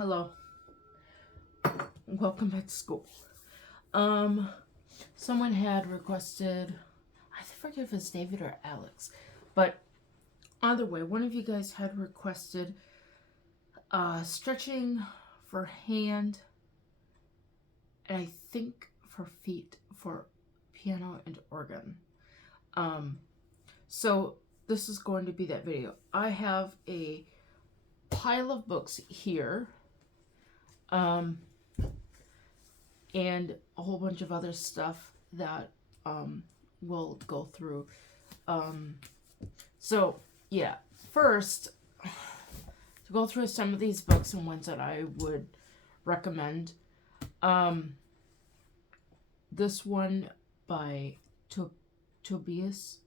Hello. Welcome back to school. Someone had requested, I forget if it's David or Alex, but either way, one of you guys had requested stretching for hand, and I think for feet for piano and organ. So this is going to be that video. I have a pile of books here, and a whole bunch of other stuff that we'll go through. So yeah, first to go through some of these books and ones that I would recommend. This one by Tobias.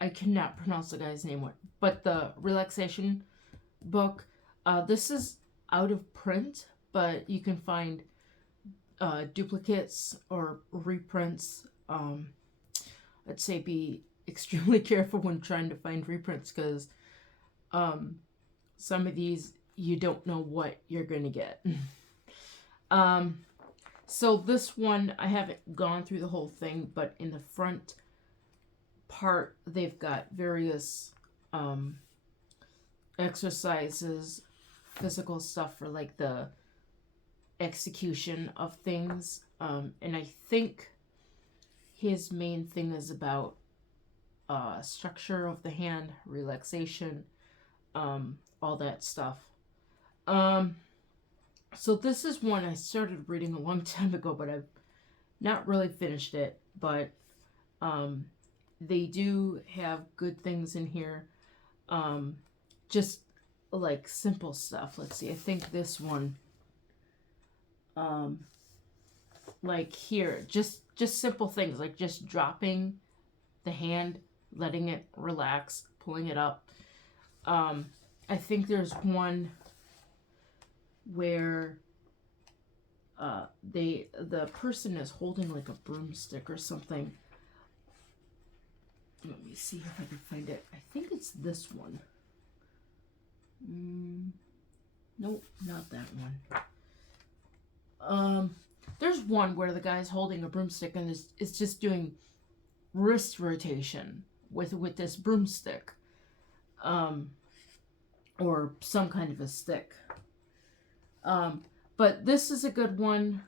I cannot pronounce the guy's name, but the Relaxation book. This is out of print, but you can find duplicates or reprints. I'd say be extremely careful when trying to find reprints, because some of these you don't know what you're going to get. So this one, I haven't gone through the whole thing, but in the front part they've got various exercises, physical stuff for like the execution of things, and I think his main thing is about structure of the hand, relaxation, all that stuff. So this is one I started reading a long time ago, but I've not really finished it, but they do have good things in here, just like simple stuff. Let's see, I think this one, like here, just simple things like just dropping the hand, letting it relax, pulling it up. I think there's one where the person is holding like a broomstick or something. Let me see if I can find it. I think it's this one. Nope, not that one. There's one where the guy's holding a broomstick and it's just doing wrist rotation with this broomstick, or some kind of a stick. But this is a good one.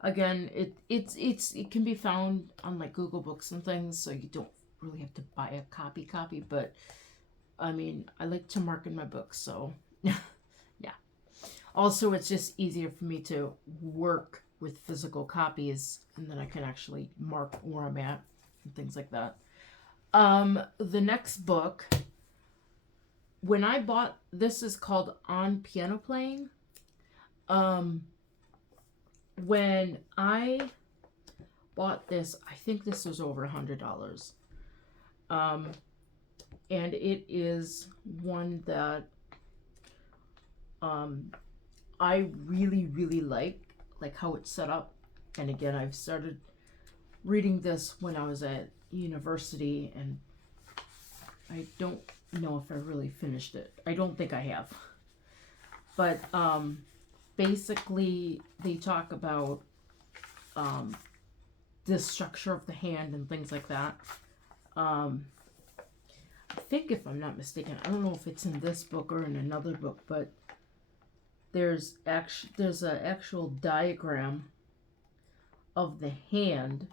Again, it can be found on like Google Books and things, so you don't really have to buy a copy. But I mean, I like to mark in my books, so yeah. Also, it's just easier for me to work with physical copies, and then I can actually mark where I'm at and things like that. The next book, when I bought this, is called On Piano Playing. When I bought this, I think this was over $100. And it is one that I really like how it's set up. And again, I've started reading this when I was at university, and I don't know if I really finished it. I don't think I have. But basically they talk about the structure of the hand and things like that. I think, if I'm not mistaken, I don't know if it's in this book or in another book, but there's an actual diagram of the hand,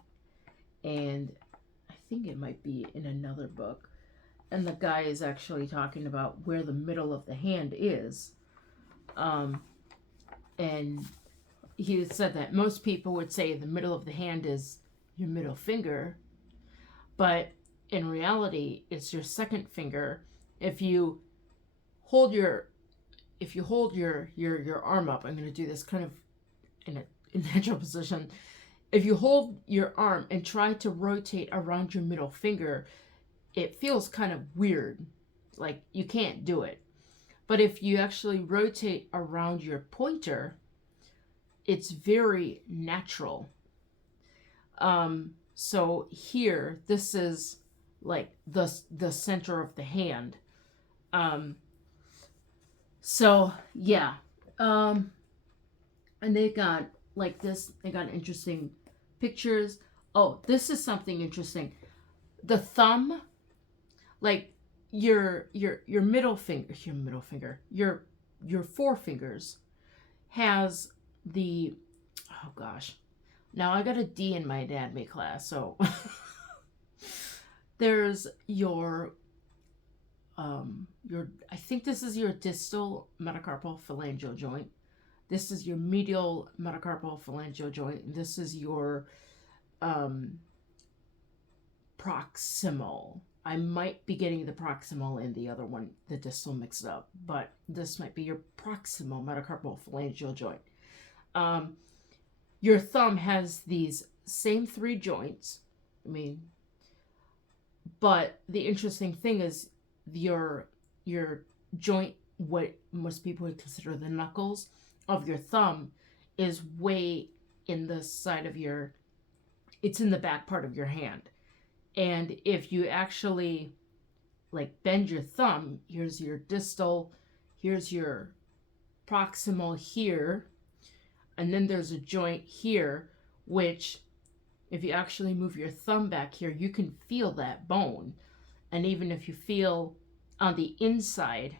and I think it might be in another book, and the guy is actually talking about where the middle of the hand is. And he said that most people would say the middle of the hand is your middle finger, but in reality it's your second finger. If you hold your arm up, I'm going to do this kind of in a natural position. If you hold your arm and try to rotate around your middle finger, it feels kind of weird, like you can't do it. But if you actually rotate around your pointer, it's very natural. So here, this is like the center of the hand. So yeah, um, and they got like this. They got interesting pictures. Oh, this is something interesting. The thumb, like your middle finger, your forefingers has the, oh gosh. Now I got a D in my anatomy class, so there's your I think this is your distal metacarpal phalangeal joint. This is your medial metacarpal phalangeal joint. And this is your um, proximal. I might be getting the proximal and the other one, the distal, mixed up, but this might be your proximal metacarpal phalangeal joint. Um, your thumb has these same three joints. I mean, but the interesting thing is your joint, what most people would consider the knuckles of your thumb, is way in the side of your, it's in the back part of your hand. And if you actually like bend your thumb, here's your distal, here's your proximal here, and then there's a joint here, which if you actually move your thumb back here, you can feel that bone. And even if you feel on the inside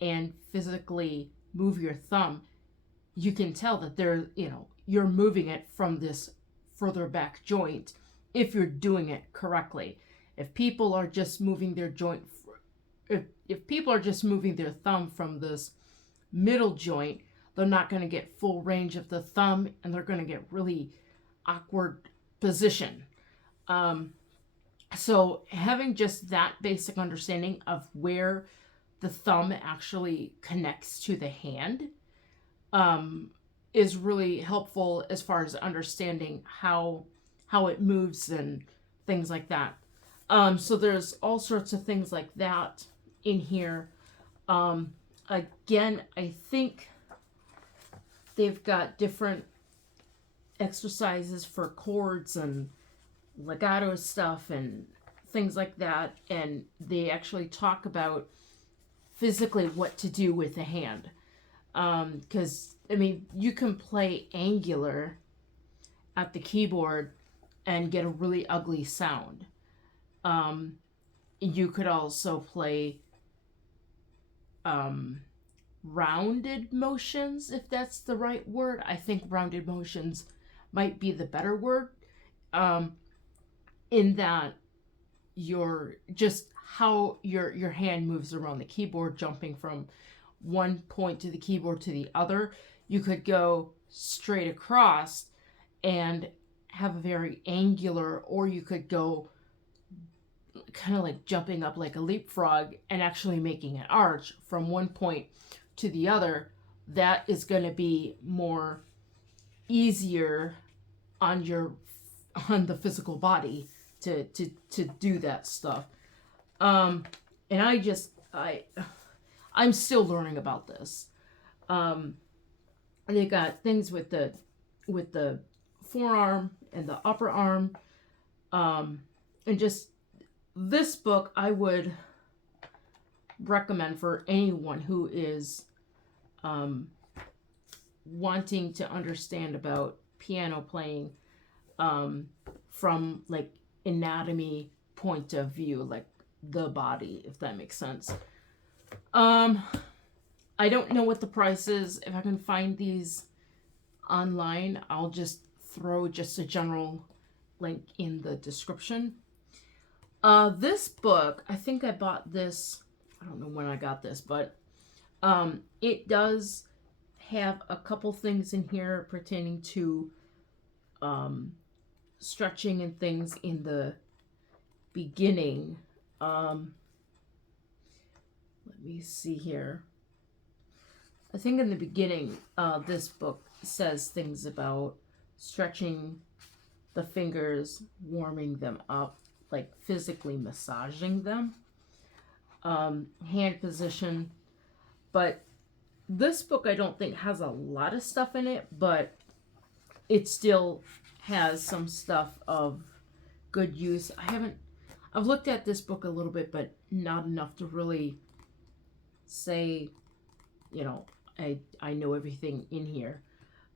and physically move your thumb, you can tell that you're moving it from this further back joint if you're doing it correctly. If people are just moving their joint, if people are just moving their thumb from this middle joint, they're not going to get full range of the thumb, and they're going to get really awkward position. So having just that basic understanding of where the thumb actually connects to the hand is really helpful as far as understanding how it moves and things like that. So there's all sorts of things like that in here. Again, I think they've got different exercises for chords and legato stuff and things like that, and they actually talk about physically what to do with the hand, because I mean, you can play angular at the keyboard and get a really ugly sound. You could also play rounded motions, if that's the right word. I think rounded motions might be the better word, in that your just how your hand moves around the keyboard, jumping from one point to the keyboard to the other. You could go straight across and have a very angular, or you could go kind of like jumping up like a leapfrog and actually making an arch from one point to the other. That is going to be more easier on the physical body to do that stuff. And I'm still learning about this. They got things with the forearm and the upper arm, and just this book I would recommend for anyone who is wanting to understand about piano playing from like anatomy point of view, like the body, if that makes sense. I don't know what the price is. If I can find these online, I'll just throw just a general link in the description. This book, I think I bought this, I don't know when I got this, but it does have a couple things in here pertaining to stretching and things in the beginning. Let me see here. I think in the beginning, this book says things about stretching the fingers, warming them up, like physically massaging them, hand position. But this book I don't think has a lot of stuff in it, but it still has some stuff of good use. I've looked at this book a little bit, but not enough to really say you know, I know everything in here.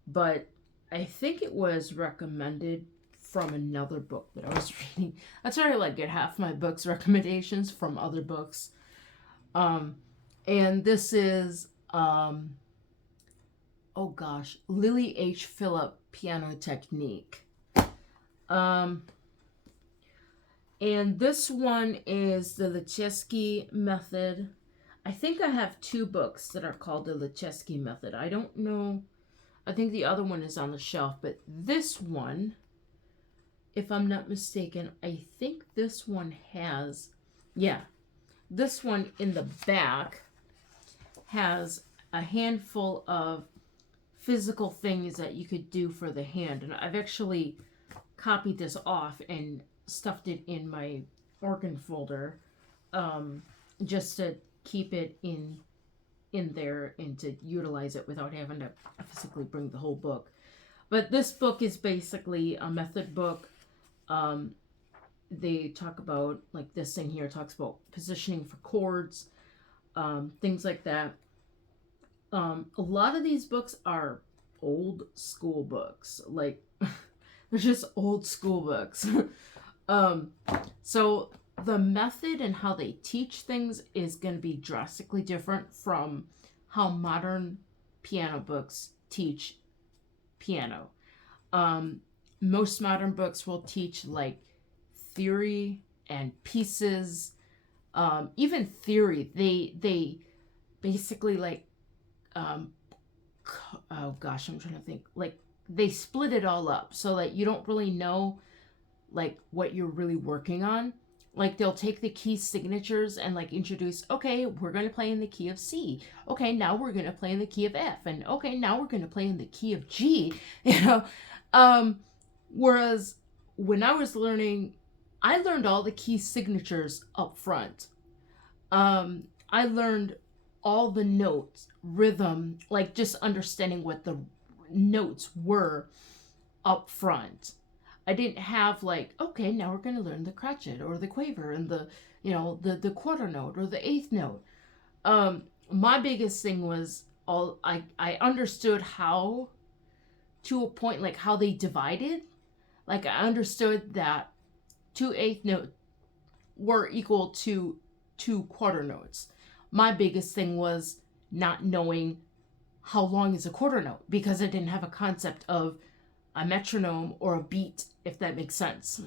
But I think it was recommended from another book that I was reading. That's where I like get half my books recommendations from other books. And this is oh gosh, Lillie H. Philipp Piano Technique. And this one is the Leschetizky method. I think I have two books that are called the Leschetizky method. I don't know. I think the other one is on the shelf, but this one, if I'm not mistaken, I think this one has, yeah, this one in the back has a handful of physical things that you could do for the hand. And I've actually copied this off and stuffed it in my organ folder, just to keep it in there and to utilize it without having to physically bring the whole book. But this book is basically a method book. They talk about, like this thing here talks about positioning for chords, things like that. A lot of these books are old school books. Like, they're just old school books. So the method and how they teach things is going to be drastically different from how modern piano books teach piano. Most modern books will teach like theory and pieces. Even theory, they basically like, oh gosh, I'm trying to think. Like, they split it all up so that you don't really know like what you're really working on. Like, they'll take the key signatures and like introduce, okay, we're going to play in the key of C. Okay, now we're going to play in the key of F. And okay, now we're going to play in the key of G. You know, whereas when I was learning, I learned all the key signatures up front. I learned all the notes, rhythm, like just understanding what the notes were up front. I didn't have like, okay, now we're going to learn the crotchet or the quaver and the, you know, the quarter note or the eighth note. My biggest thing was I understood how, to a point, like how they divided. Like, I understood that 2 eighth notes were equal to 2 quarter notes. My biggest thing was not knowing how long is a quarter note, because I didn't have a concept of a metronome or a beat, if that makes sense,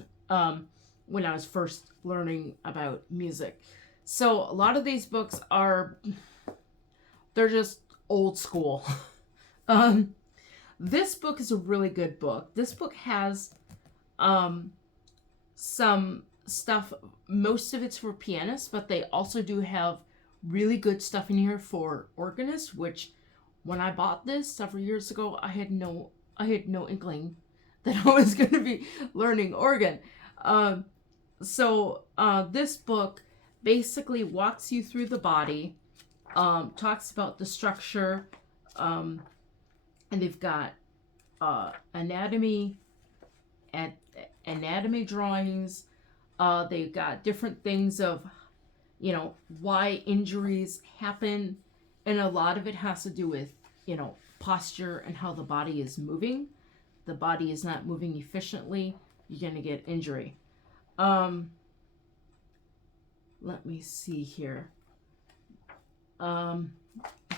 when I was first learning about music. So a lot of these books they're just old school. This book is a really good book. This book has some stuff, most of it's for pianists, but they also do have really good stuff in here for organists, which when I bought this several years ago, I had no inkling that I was going to be learning organ. So this book basically walks you through the body, talks about the structure, and they've got anatomy drawings. They've got different things of, you know, why injuries happen, and a lot of it has to do with, you know, posture and how the body is moving. The body is not moving efficiently, you're going to get injury. Let me see here.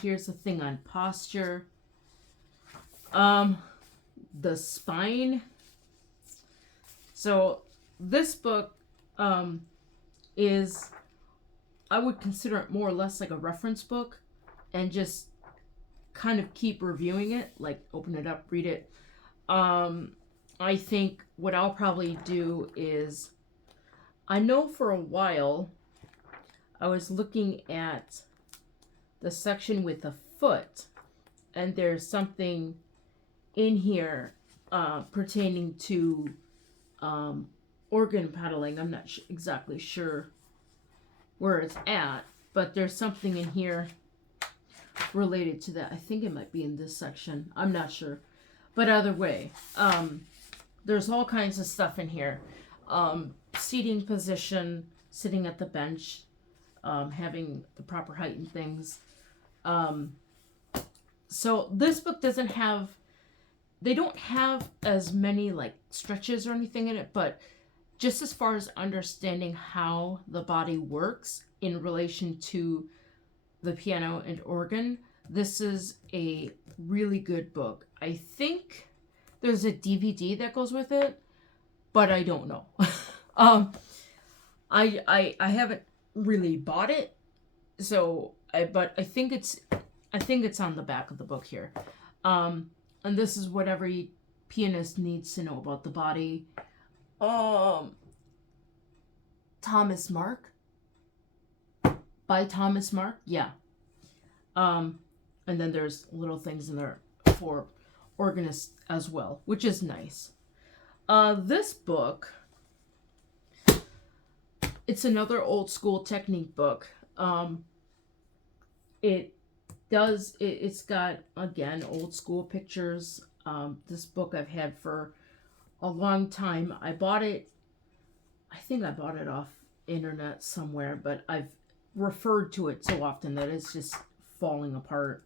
Here's the thing on posture. The spine. So this book is, I would consider it more or less like a reference book, and just kind of keep reviewing it, like open it up, read it. I think what I'll probably do is, I know for a while I was looking at the section with the foot, and there's something in here pertaining to organ pedaling. I'm not exactly sure where it's at, but there's something in here related to that. I think it might be in this section. I'm not sure. But either way, there's all kinds of stuff in here. Seating position, sitting at the bench, having the proper height and things. So this book doesn't have, they don't have as many like stretches or anything in it, but just as far as understanding how the body works in relation to the piano and organ, this is a really good book. I think there's a DVD that goes with it, but I don't know. I haven't really bought it, so but I think it's on the back of the book here. And this is what every pianist needs to know about the body. Thomas Mark, by Thomas Mark, yeah. And then there's little things in there for organists as well, which is nice. This book, it's another old school technique book. It's got, again, old school pictures. This book I've had for a long time. I think I bought it off internet somewhere, but I've referred to it so often that it's just falling apart.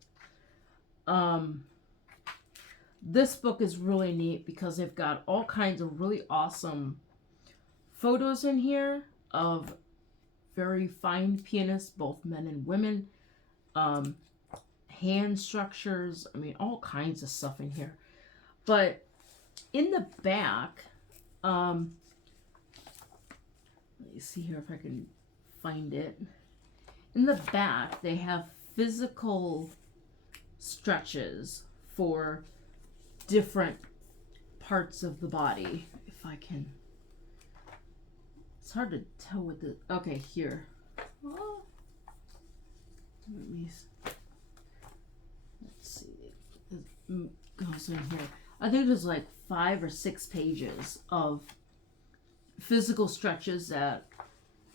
This book is really neat because they've got all kinds of really awesome photos in here of very fine pianists, both men and women. Hand structures, I mean, all kinds of stuff in here. But in the back, let me see here if I can find it. In the back, they have physical stretches for different parts of the body. If I can, it's hard to tell what the, okay, here. Oh. Let's see, it goes in here. I think there's like 5 or 6 pages of physical stretches that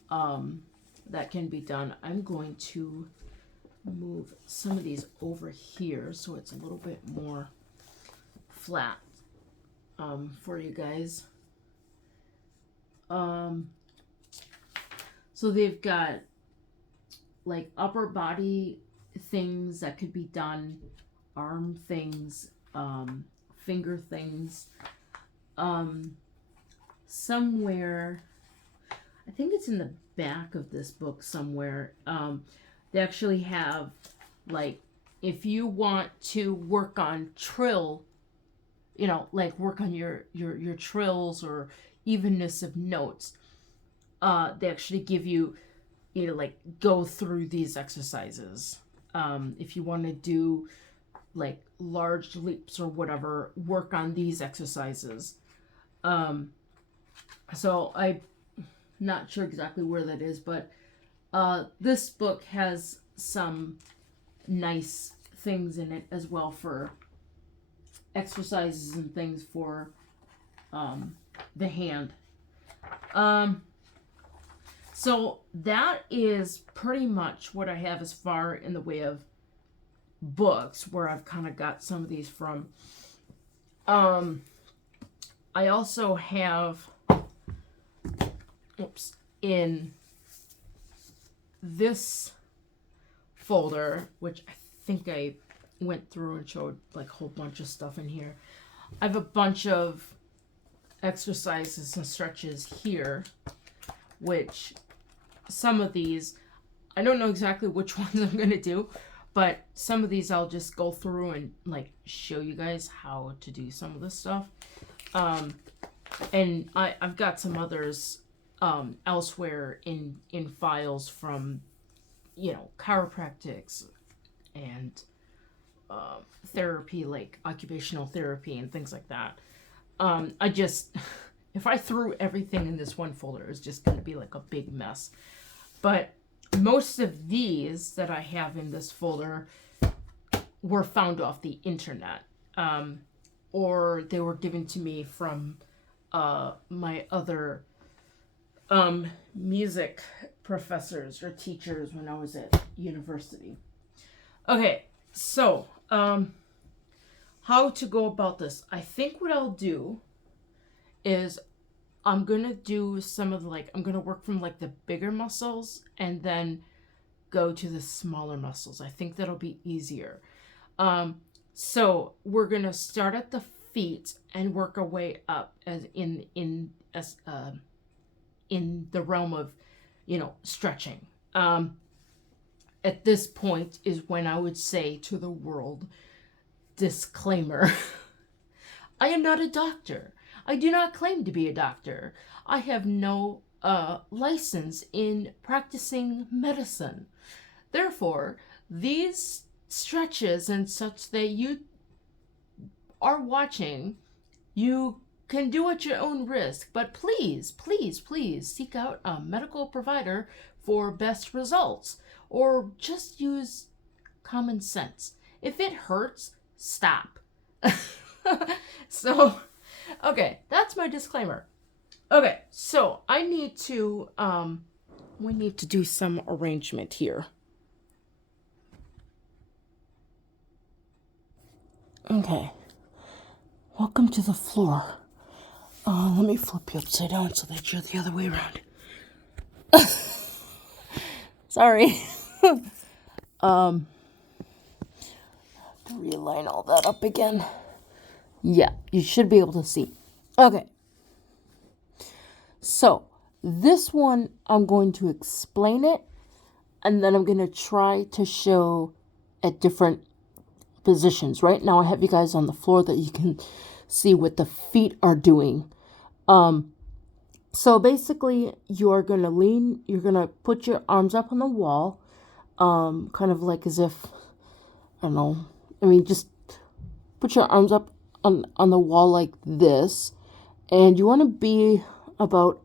that can be done. I'm going to move some of these over here so it's a little bit more flat for you guys. So they've got like upper body things that could be done, arm things, finger things. Somewhere, I think it's in the back of this book somewhere, they actually have, like, if you want to work on trill, you know, like work on your trills or evenness of notes, they actually give you, you know, like, go through these exercises. If you want to do like large leaps or whatever, work on these exercises. So I'm not sure exactly where that is, but this book has some nice things in it as well for exercises and things for the hand. So that is pretty much what I have as far in the way of books where I've kind of got some of these from. I also have, in this folder, which I think I went through and showed like a whole bunch of stuff in here. I have a bunch of exercises and stretches here, which some of these, I don't know exactly which ones I'm going to do, but some of these I'll just go through and like show you guys how to do some of this stuff. And I've got some others elsewhere in files from, you know, chiropractics and therapy, like occupational therapy and things like that. I just, if I threw everything in this one folder, it's just going to be like a big mess. But most of these that I have in this folder were found off the internet, or they were given to me from my other music professors or teachers when I was at university. Okay, so how to go about this? I think what I'll do is I'm gonna do some of I'm gonna work from like the bigger muscles and then go to the smaller muscles. I think that'll be easier. So we're gonna start at the feet and work our way up as in the realm of, stretching. At this point is when I would say to the world, disclaimer. I am not a doctor. I do not claim to be a doctor. I have no license in practicing medicine. Therefore, these stretches and such that you are watching, you can do at your own risk, but please, please, please seek out a medical provider for best results, or just use common sense. If it hurts, stop. So, okay, that's my disclaimer. Okay, so we need to do some arrangement here. Okay, welcome to the floor. Let me flip you upside down so that you're the other way around. Sorry. To realign all that up again. Yeah, you should be able to see. Okay. So, this one, I'm going to explain it, and then I'm going to try to show at different positions. Right now, I have you guys on the floor that you can see what the feet are doing. So basically, you're going to lean, you're going to put your arms up on the wall, kind of like as if, I don't know, just put your arms up on the wall like this, and you want to be about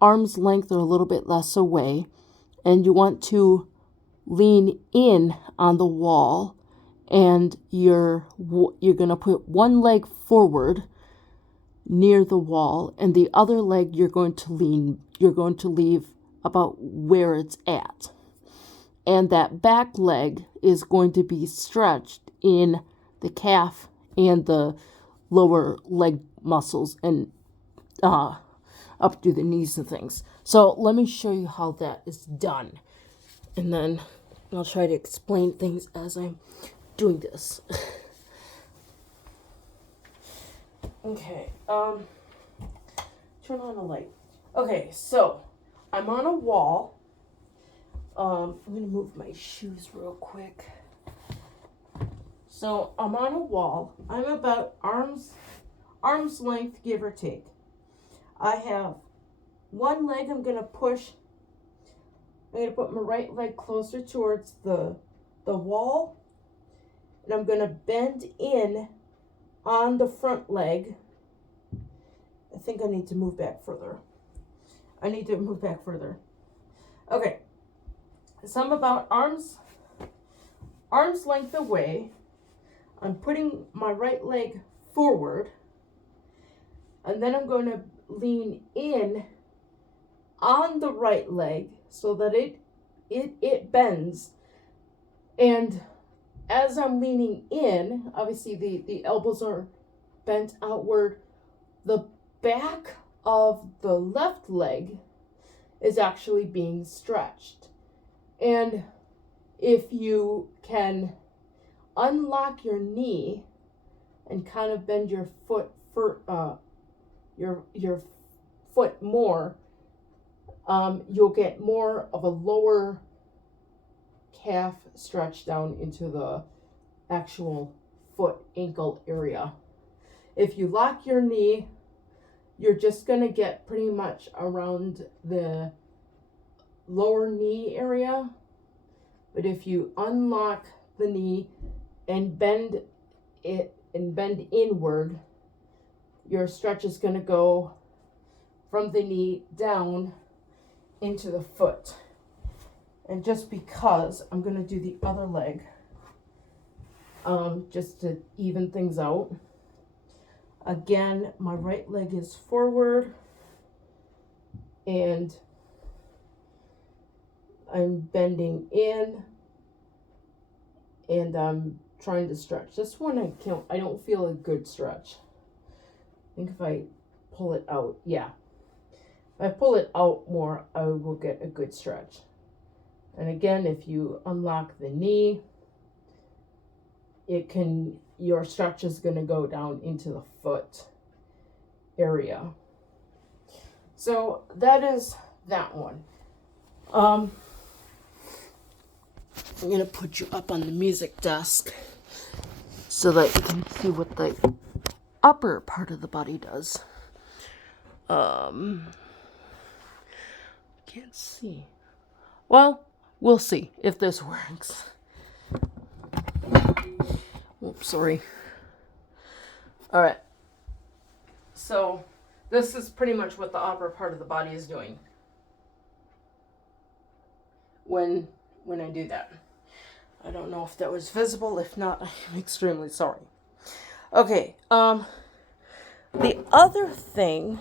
arm's length or a little bit less away, and you want to lean in on the wall, and you're going to put one leg forward near the wall, and the other leg you're going to leave about where it's at. And that back leg is going to be stretched in the calf and the lower leg muscles and up through the knees and things. So let me show you how that is done. And then I'll try to explain things as I'm doing this. Okay, turn on the light. Okay, so I'm on a wall. I'm going to move my shoes real quick. So I'm on a wall. I'm about arm's length, give or take. I have one leg I'm going to push. I'm going to put my right leg closer towards the wall. And I'm going to bend in on the front leg. I think I need to move back further. Okay. So I'm about arm's length away. I'm putting my right leg forward. And then I'm going to lean in on the right leg so that it bends. And as I'm leaning in, obviously the elbows are bent outward. The back of the left leg is actually being stretched. And if you can unlock your knee and kind of bend your foot your foot more, you'll get more of a lower calf stretch down into the actual foot ankle area. If you lock your knee, you're just going to get pretty much around the lower knee area. But if you unlock the knee and bend inward, your stretch is going to go from the knee down into the foot. And just because I'm going to do the other leg, just to even things out. Again, my right leg is forward, and I'm bending in, and I'm trying to stretch. This one I don't feel a good stretch. I think if I pull it out, yeah. If I pull it out more, I will get a good stretch. And again, if you unlock the knee your stretch is going to go down into the foot area. So that is that one. I'm going to put you up on the music desk so that you can see what the upper part of the body does. Can't see. Well, we'll see if this works. Oops, sorry. All right. So this is pretty much what the upper part of the body is doing when I do that. I don't know if that was visible. If not, I'm extremely sorry. Okay. The other thing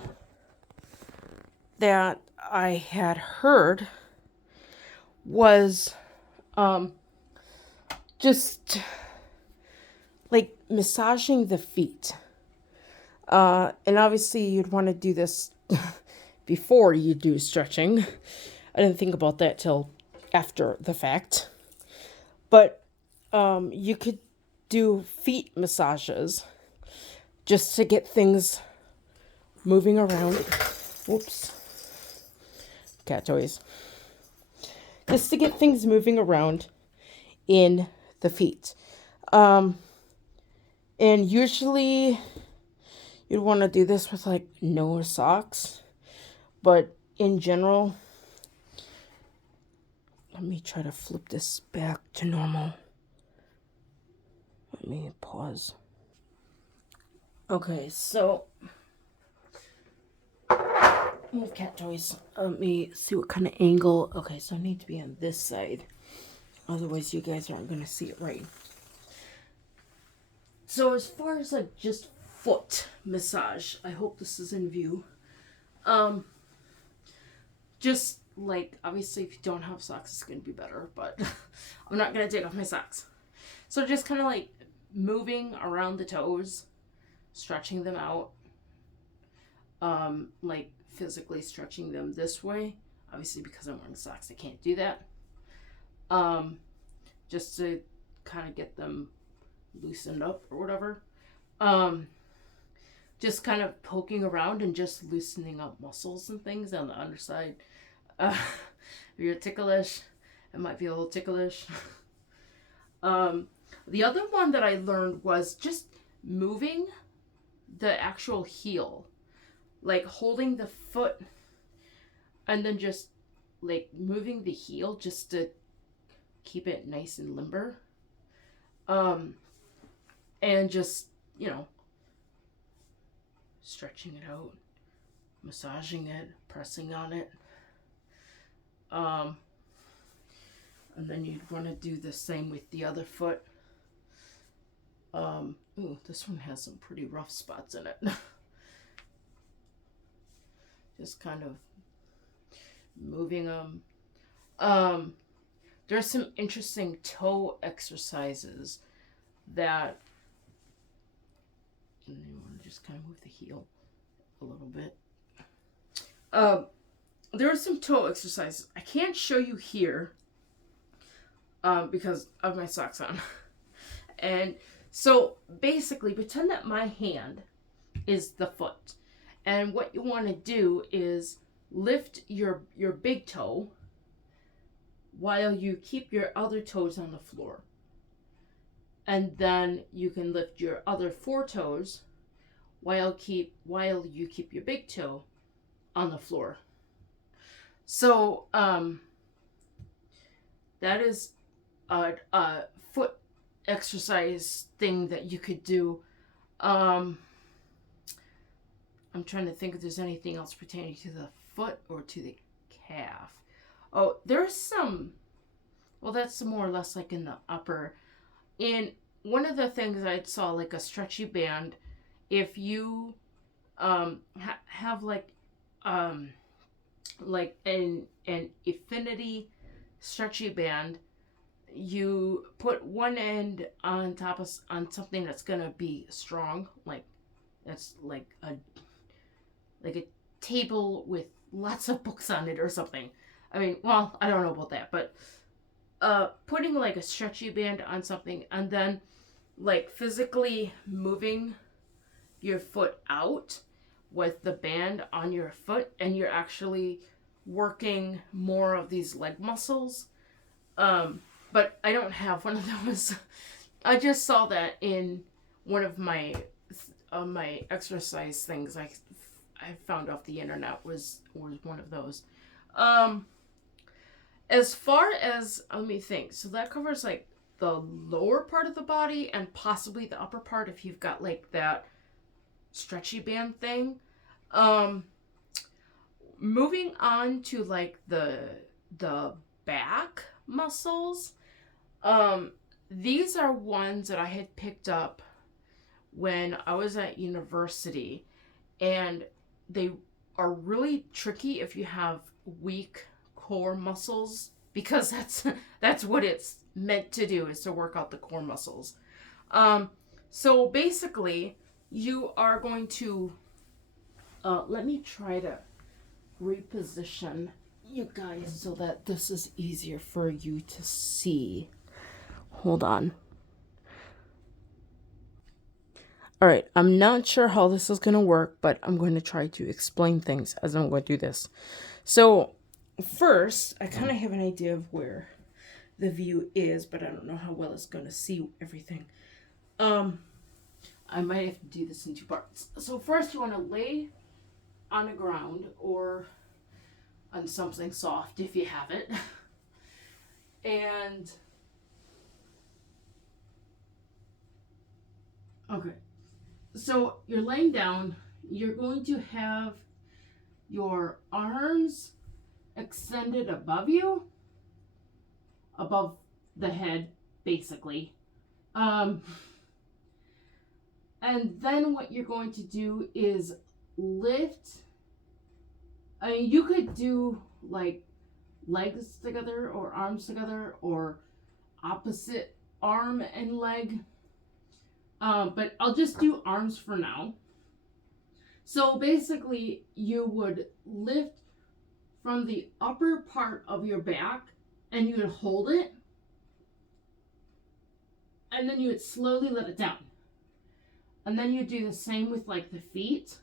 that I had heard was just like massaging the feet. And obviously you'd want to do this before you do stretching. I didn't think about that till after the fact. But you could do feet massages just to get things moving around. Whoops. Cat toys. Just to get things moving around in the feet. And usually you'd want to do this with like no socks. But in general, let me try to flip this back to normal. Let me pause. Okay, so move cat toys. Let me see what kind of angle. Okay, so I need to be on this side. Otherwise, you guys aren't going to see it right. So as far as like just foot massage, I hope this is in view. Just like, obviously if you don't have socks, it's going to be better, but I'm not going to take off my socks. So just kind of like moving around the toes, stretching them out, like physically stretching them this way. Obviously because I'm wearing socks, I can't do that. Just to kind of get them loosened up or whatever. Just kind of poking around and just loosening up muscles and things on the underside. If you're ticklish, it might be a little ticklish. The other one that I learned was just moving the actual heel, like holding the foot and then just like moving the heel just to keep it nice and limber. And just, stretching it out, massaging it, pressing on it. And then you'd want to do the same with the other foot. Ooh, this one has some pretty rough spots in it. Just kind of moving them. There's some interesting toe exercises that you want to just kind of move the heel a little bit. There are some toe exercises. I can't show you here because of my socks on. And so basically pretend that my hand is the foot. And what you want to do is lift your big toe while you keep your other toes on the floor. And then you can lift your other 4 toes while you keep your big toe on the floor. So that is a foot exercise thing that you could do. I'm trying to think if there's anything else pertaining to the foot or to the calf. Oh, there's some. Well, that's more or less like in the upper. And one of the things I saw, like a stretchy band, if you have like an infinity stretchy band, you put one end on top of on something that's gonna be strong, like that's like a table with lots of books on it or something. I mean, well, I don't know about that, but putting like a stretchy band on something and then like physically moving your foot out with the band on your foot, and you're actually working more of these leg muscles. But I don't have one of those. I just saw that in one of my exercise things I found off the internet was one of those. As far as, let me think. So that covers like the lower part of the body and possibly the upper part if you've got like that stretchy band thing. Moving on to like the back muscles. These are ones that I had picked up when I was at university, and they are really tricky if you have weak core muscles, because that's what it's meant to do, is to work out the core muscles. So basically you are going to let me try to reposition you guys so that this is easier for you to see. Hold on. All right, I'm not sure how this is going to work, but I'm going to try to explain things as I'm going to do this. So first, I kind of have an idea of where the view is, but I don't know how well it's going to see everything. I might have to do this in two parts. So first, you want to lay on the ground or on something soft if you have it. And okay, so you're laying down. You're going to have your arms extended above you, above the head, basically. And then what you're going to do is lift. I mean, you could do like legs together or arms together or opposite arm and leg. But I'll just do arms for now. So basically you would lift from the upper part of your back and you would hold it. And then you would slowly let it down. And then you do the same with like the feet.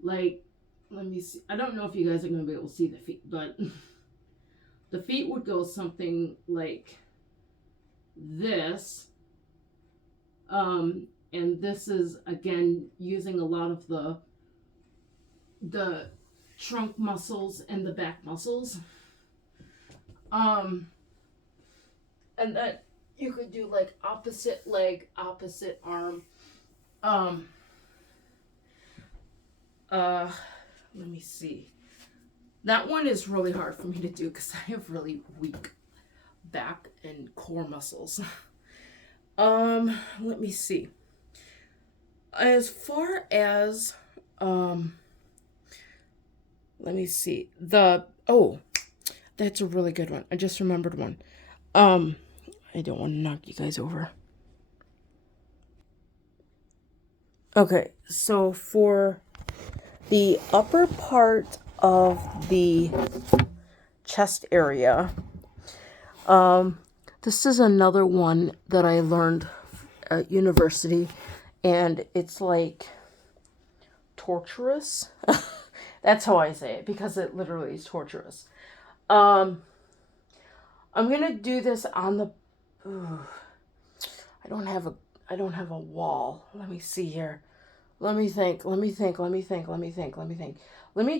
Like, let me see. I don't know if you guys are going to be able to see the feet, but the feet would go something like this. And this is, again, using a lot of the trunk muscles and the back muscles. And then you could do like opposite leg, opposite arm. Let me see. That one is really hard for me to do because I have really weak back and core muscles. Let me see. As far as, let me see. That's a really good one. I just remembered one. I don't want to knock you guys over. Okay, so for the upper part of the chest area, this is another one that I learned at university, and it's like torturous. That's how I say it, because it literally is torturous. I'm gonna do this on the. I don't have a wall. Let me see here. Let me think. Let me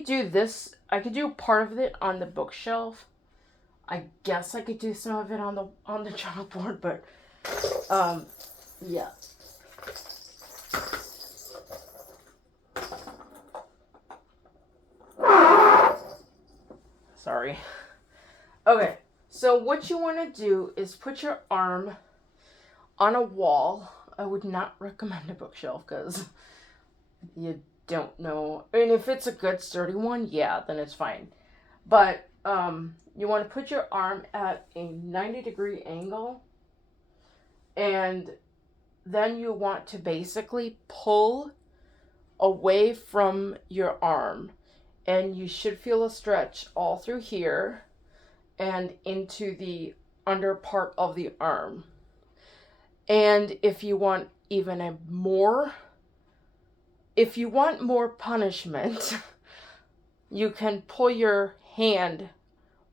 do this. I could do part of it on the bookshelf. I guess I could do some of it on the chalkboard, but yeah. Sorry. Okay, so what you want to do is put your arm on a wall. I would not recommend a bookshelf because you don't know. I mean, if it's a good sturdy one, yeah, then it's fine. But you want to put your arm at a 90-degree angle, and then you want to basically pull away from your arm, and you should feel a stretch all through here and into the under part of the arm. And if you want more punishment, you can pull your hand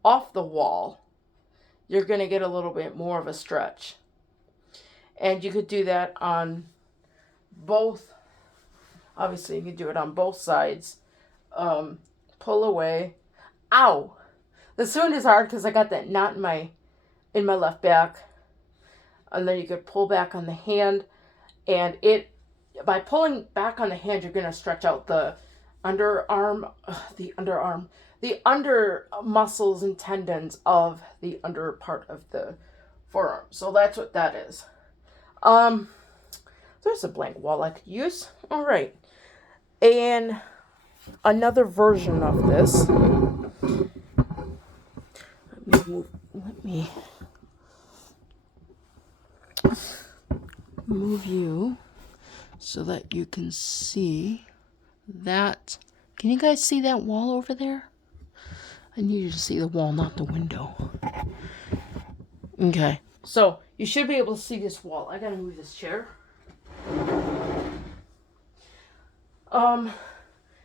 off the wall. You're going to get a little bit more of a stretch. And you could do that on both. Obviously, you could do it on both sides. Pull away. Ow! This one is hard because I got that knot in my left back. And then you could pull back on the hand. And by pulling back on the hand, you're going to stretch out the under muscles and tendons of the under part of the forearm. So that's what that is. There's a blank wall I could use. All right. And another version of this. Let me move you so that you can see that. Can you guys see that wall over there? I need you to see the wall, not the window. Okay. So you should be able to see this wall. I gotta move this chair.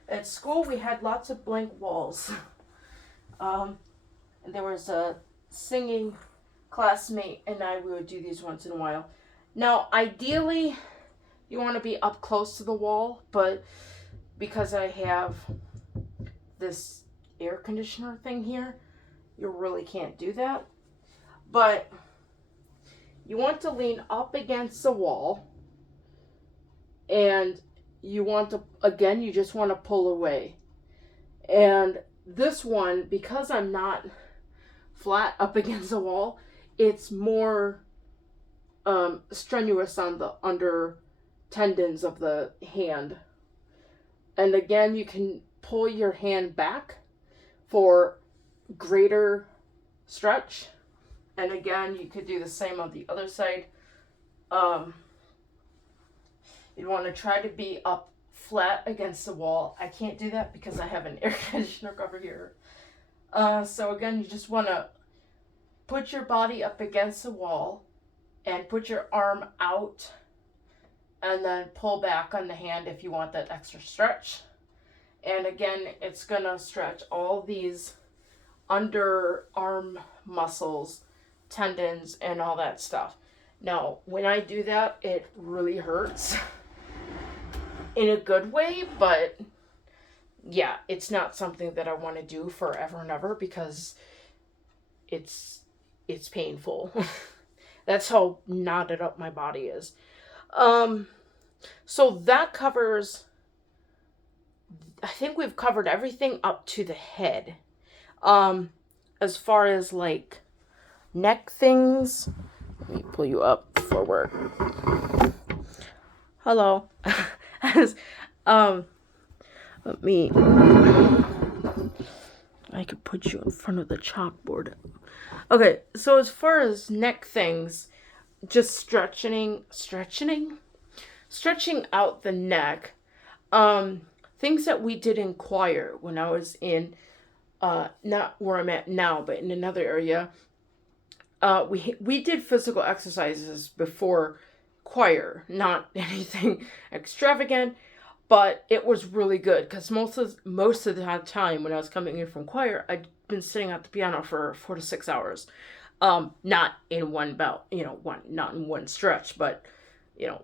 At school we had lots of blank walls. And there was a singing classmate and we would do these once in a while. Now, ideally, you want to be up close to the wall, but because I have this air conditioner thing here, you really can't do that. But you want to lean up against the wall, and you want to, again, you just want to pull away. And this one, because I'm not flat up against the wall, it's more strenuous on the under tendons of the hand. And again, you can pull your hand back for greater stretch. And again, you could do the same on the other side. You want to try to be up flat against the wall. I can't do that because I have an air conditioner cover here. So again, you just want to put your body up against the wall and put your arm out and then pull back on the hand if you want that extra stretch. And again, it's going to stretch all these underarm muscles, tendons, and all that stuff. Now, when I do that, it really hurts in a good way, but yeah, it's not something that I want to do forever and ever because it's painful. That's how knotted up my body is. So that covers, I think we've covered everything up to the head. As far as like neck things, let me pull you up forward. Hello. Let me, I could put you in front of the chalkboard. Okay, so as far as neck things, just stretching out the neck. Things that we did in choir when I was in, not where I'm at now, but in another area. We did physical exercises before choir, not anything extravagant, but it was really good because most of the time when I was coming in from choir, I'd been sitting at the piano for 4 to 6 hours, not in one bout, not in one stretch, but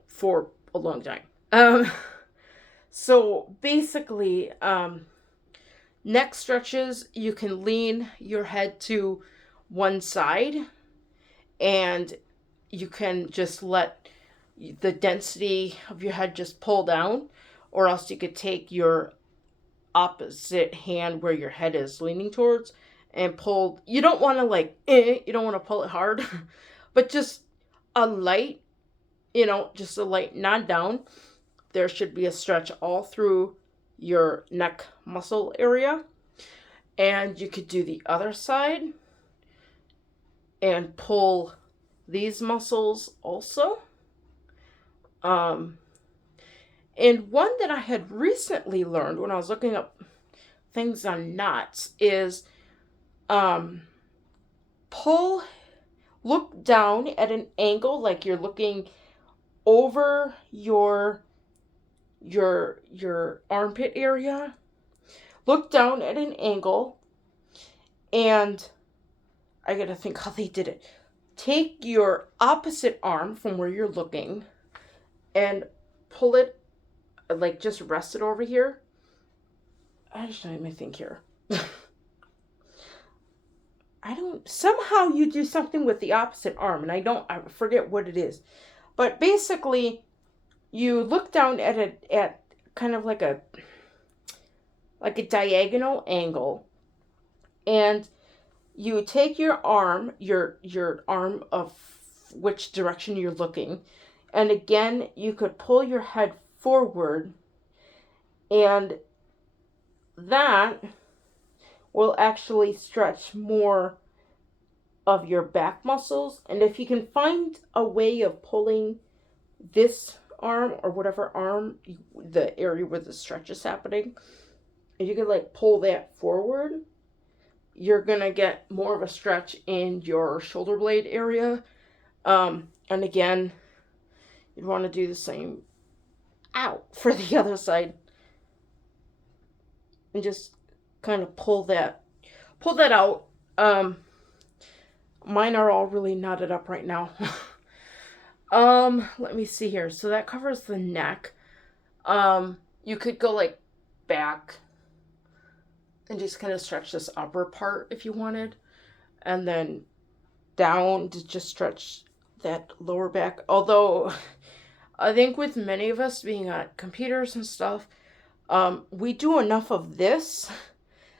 for a long time. So basically, neck stretches, you can lean your head to one side and you can just let the density of your head just pull down, or else you could take your opposite hand where your head is leaning towards and pull. You don't want to you don't want to pull it hard, but just a light, just a light nod down. There should be a stretch all through your neck muscle area. And you could do the other side and pull these muscles also. And one that I had recently learned when I was looking up things on knots is pull look down at an angle like you're looking over your armpit area. Look down at an angle, and I gotta think how they did it. Take your opposite arm from where you're looking and pull it, like just rest it over here. Actually, let me think here. Somehow you do something with the opposite arm, and I forget what it is. But basically, you look down at it at kind of like a diagonal angle, and you take your arm of which direction you're looking, and again, you could pull your head forward, and that will actually stretch more of your back muscles. And if you can find a way of pulling this arm or whatever arm, the area where the stretch is happening, if you could like pull that forward, you're gonna get more of a stretch in your shoulder blade area. And again, you want to do the same out for the other side, and just kind of pull that out. Mine are all really knotted up right now. Let me see here. So that covers the neck. You could go like back and just kind of stretch this upper part if you wanted, and then down to just stretch that lower back. Although I think with many of us being at computers and stuff, we do enough of this,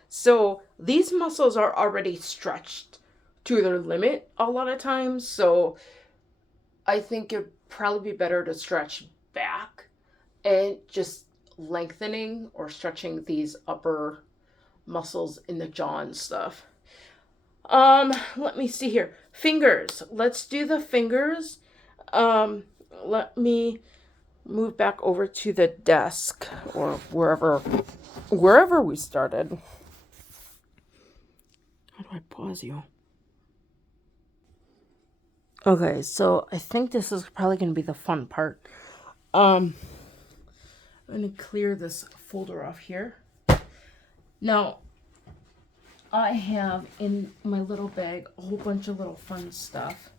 so these muscles are already stretched to their limit a lot of times. So I think it'd probably be better to stretch back and just lengthening or stretching these upper muscles in the jaw and stuff. Let me see here. Fingers. Let's do the fingers. Let me move back over to the desk or wherever we started. How do I pause you? Okay, so I think this is probably going to be the fun part. I'm going to clear this folder off here. Now, I have in my little bag a whole bunch of little fun stuff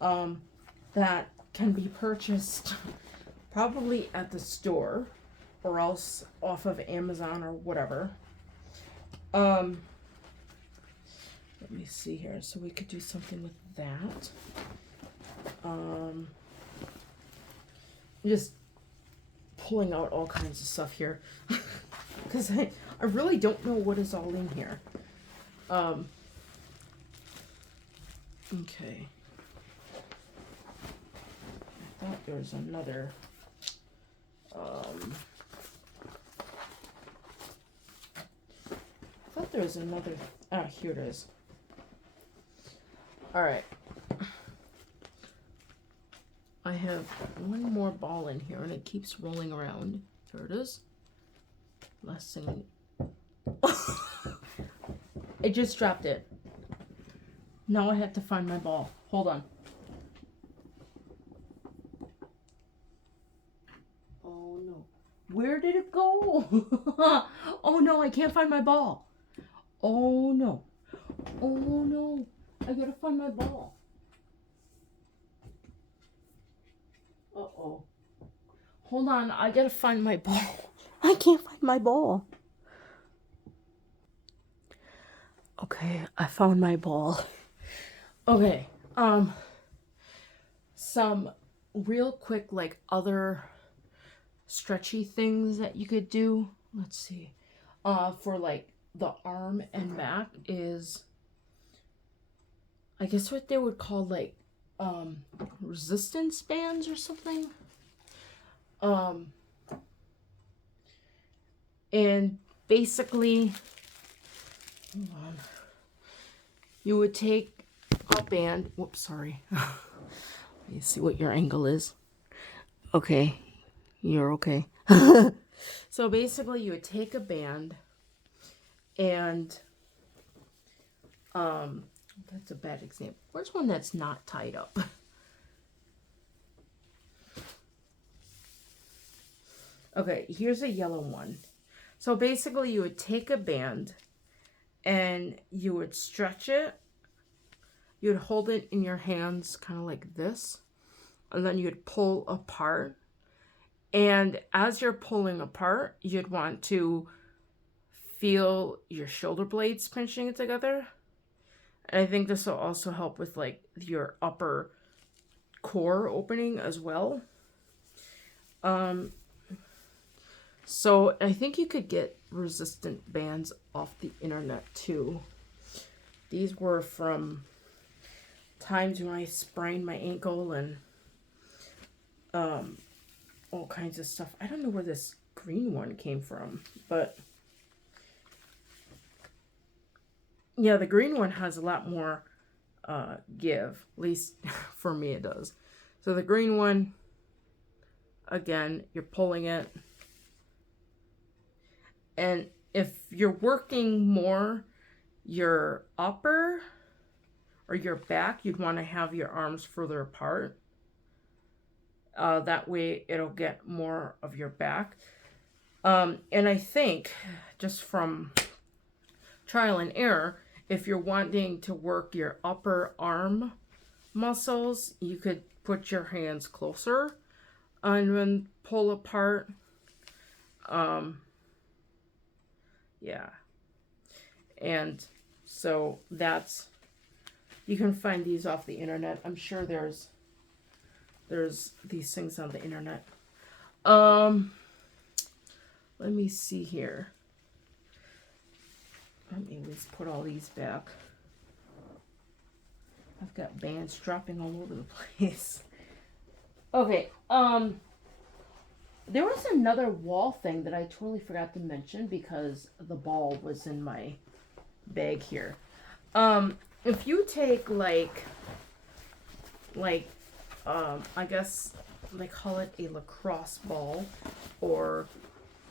that can be purchased probably at the store or else off of Amazon or whatever. Let me see here. So we could do something with that. Just pulling out all kinds of stuff here because I really don't know what is all in here. Okay. I thought there was another. Ah, here it is. All right. I have one more ball in here, and it keeps rolling around. There it is. Last thing. I just dropped it. Now I have to find my ball. Hold on. Oh no. Where did it go? Oh no, I can't find my ball. Oh no. Oh no. I gotta find my ball. Uh-oh. Hold on, I gotta find my ball. I can't find my ball. Okay, I found my ball. Okay, some real quick, like, other stretchy things that you could do. Let's see. For, like, the arm and back is, I guess what they would call, like, resistance bands or something. And basically, hold on, you would take a band. Whoops, sorry. Let me see what your angle is. Okay, you're okay. So basically, you would take a band and That's a bad example. Where's one that's not tied up? Okay, here's a yellow one. So basically you would take a band and you would stretch it. You'd hold it in your hands kind of like this. And then you'd pull apart. And as you're pulling apart, you'd want to feel your shoulder blades pinching it together. And I think this will also help with like your upper core opening as well. So I think you could get resistant bands off the internet too. These were from times when I sprained my ankle and all kinds of stuff. I don't know where this green one came from, but yeah, the green one has a lot more give. At least for me it does. So the green one, again, you're pulling it. And if you're working more your upper or your back, you'd want to have your arms further apart. That way it'll get more of your back. And I think, just from trial and error, if you're wanting to work your upper arm muscles, you could put your hands closer and then pull apart. Yeah. And so that's, you can find these off the internet. I'm sure there's these things on the internet. Let me see here. Let me at least put all these back. I've got bands dropping all over the place. Okay, there was another wall thing that I totally forgot to mention because the ball was in my bag here. If you take like I guess they call it a lacrosse ball or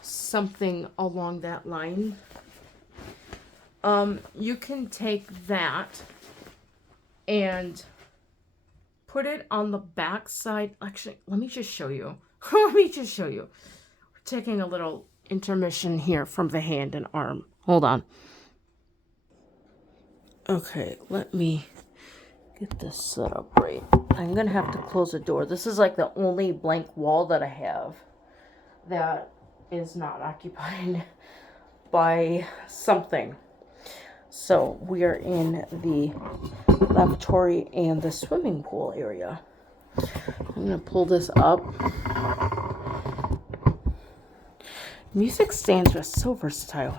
something along that line, you can take that and put it on the back side. Actually, let me just show you. We're taking a little intermission here from the hand and arm. Hold on. Okay, let me get this set up right. I'm gonna have to close the door. This is like the only blank wall that I have that is not occupied by something. So we are in the lavatory and the swimming pool area. I'm gonna pull this up. Music stands are so versatile.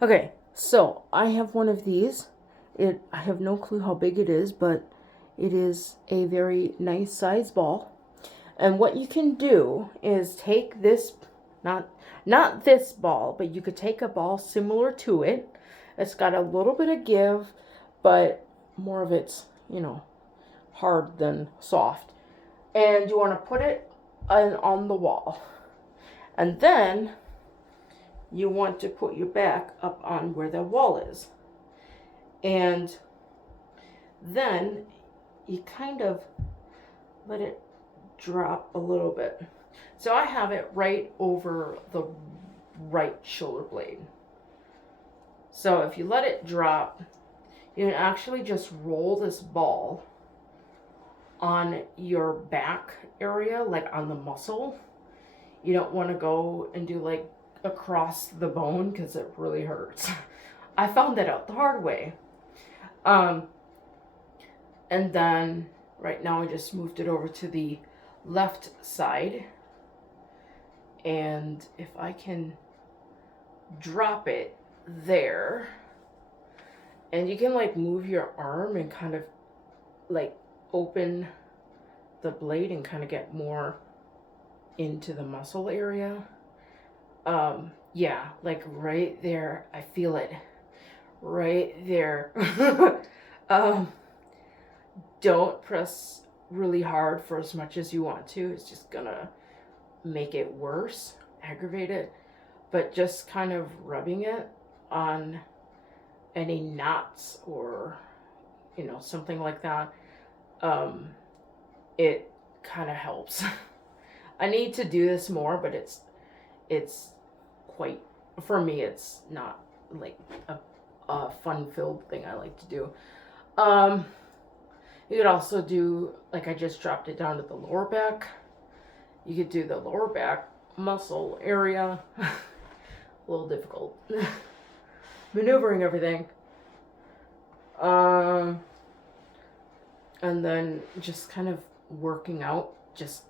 Okay, so I have one of these. I have no clue how big it is, but it is a very nice size ball. And what you can do is take this, not this ball, but you could take a ball similar to it. It's got a little bit of give, but more of it's, hard than soft. And you want to put it on the wall. And then you want to put your back up on where the wall is. And then you kind of let it drop a little bit. So I have it right over the right shoulder blade. So if you let it drop, you can actually just roll this ball on your back area, like on the muscle. You don't want to go and do like across the bone because it really hurts. I found that out the hard way. And then right now I just moved it over to the left side. And if I can drop it there, and you can like move your arm and kind of like open the blade and kind of get more into the muscle area. Yeah, like right there, I feel it right there. Don't press really hard for as much as you want to. It's just gonna make it worse, aggravate it. But just kind of rubbing it on any knots or you know, something like that, it kind of helps. I need to do this more, but it's quite, for me, it's not like a fun-filled thing I like to do. You could also do, like I just dropped it down to the lower back. You could do the lower back muscle area. A little difficult. Maneuvering everything. And then just kind of working out just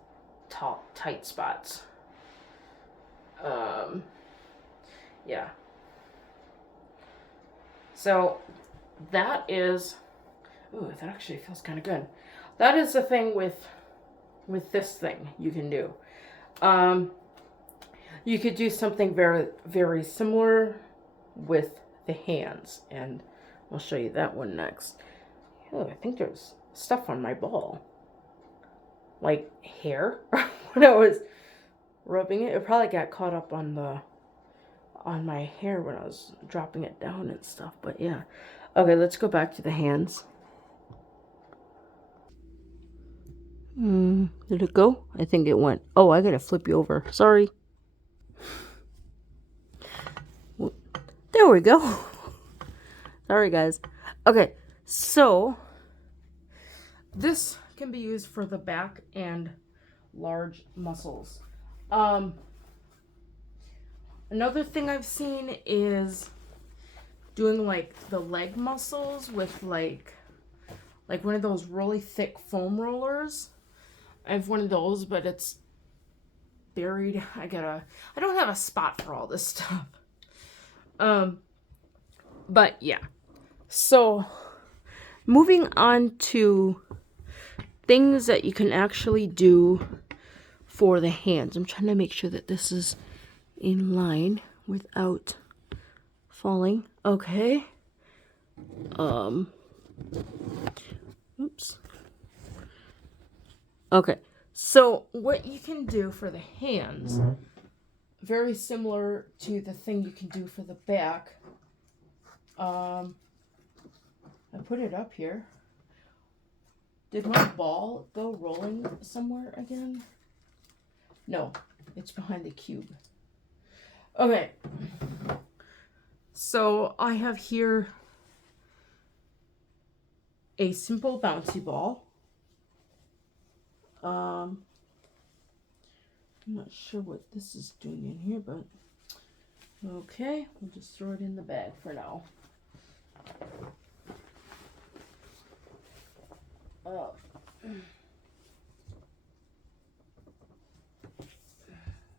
tight spots. Yeah. So that is, ooh, that actually feels kind of good. That is the thing with this thing you can do. You could do something very, very similar with the hands, and I'll show you that one next. Oh, I think there's stuff on my ball. Like hair. When I was rubbing it, it probably got caught up on my hair when I was dropping it down and stuff, but yeah. Okay, let's go back to the hands. Did it go? I think it went. Oh, I gotta flip you over. Sorry. There we go. Sorry, guys. Okay, so this can be used for the back and large muscles. Another thing I've seen is doing like the leg muscles with like one of those really thick foam rollers. I have one of those, but it's buried. I don't have a spot for all this stuff. But yeah. So moving on to things that you can actually do for the hands. I'm trying to make sure that this is in line without falling. Okay. Oops. Okay. So what you can do for the hands, very similar to the thing you can do for the back. I put it up here. Did my ball go rolling somewhere again? No, it's behind the cube. Okay. So I have here a simple bouncy ball. I'm not sure what this is doing in here, but okay, we'll just throw it in the bag for now.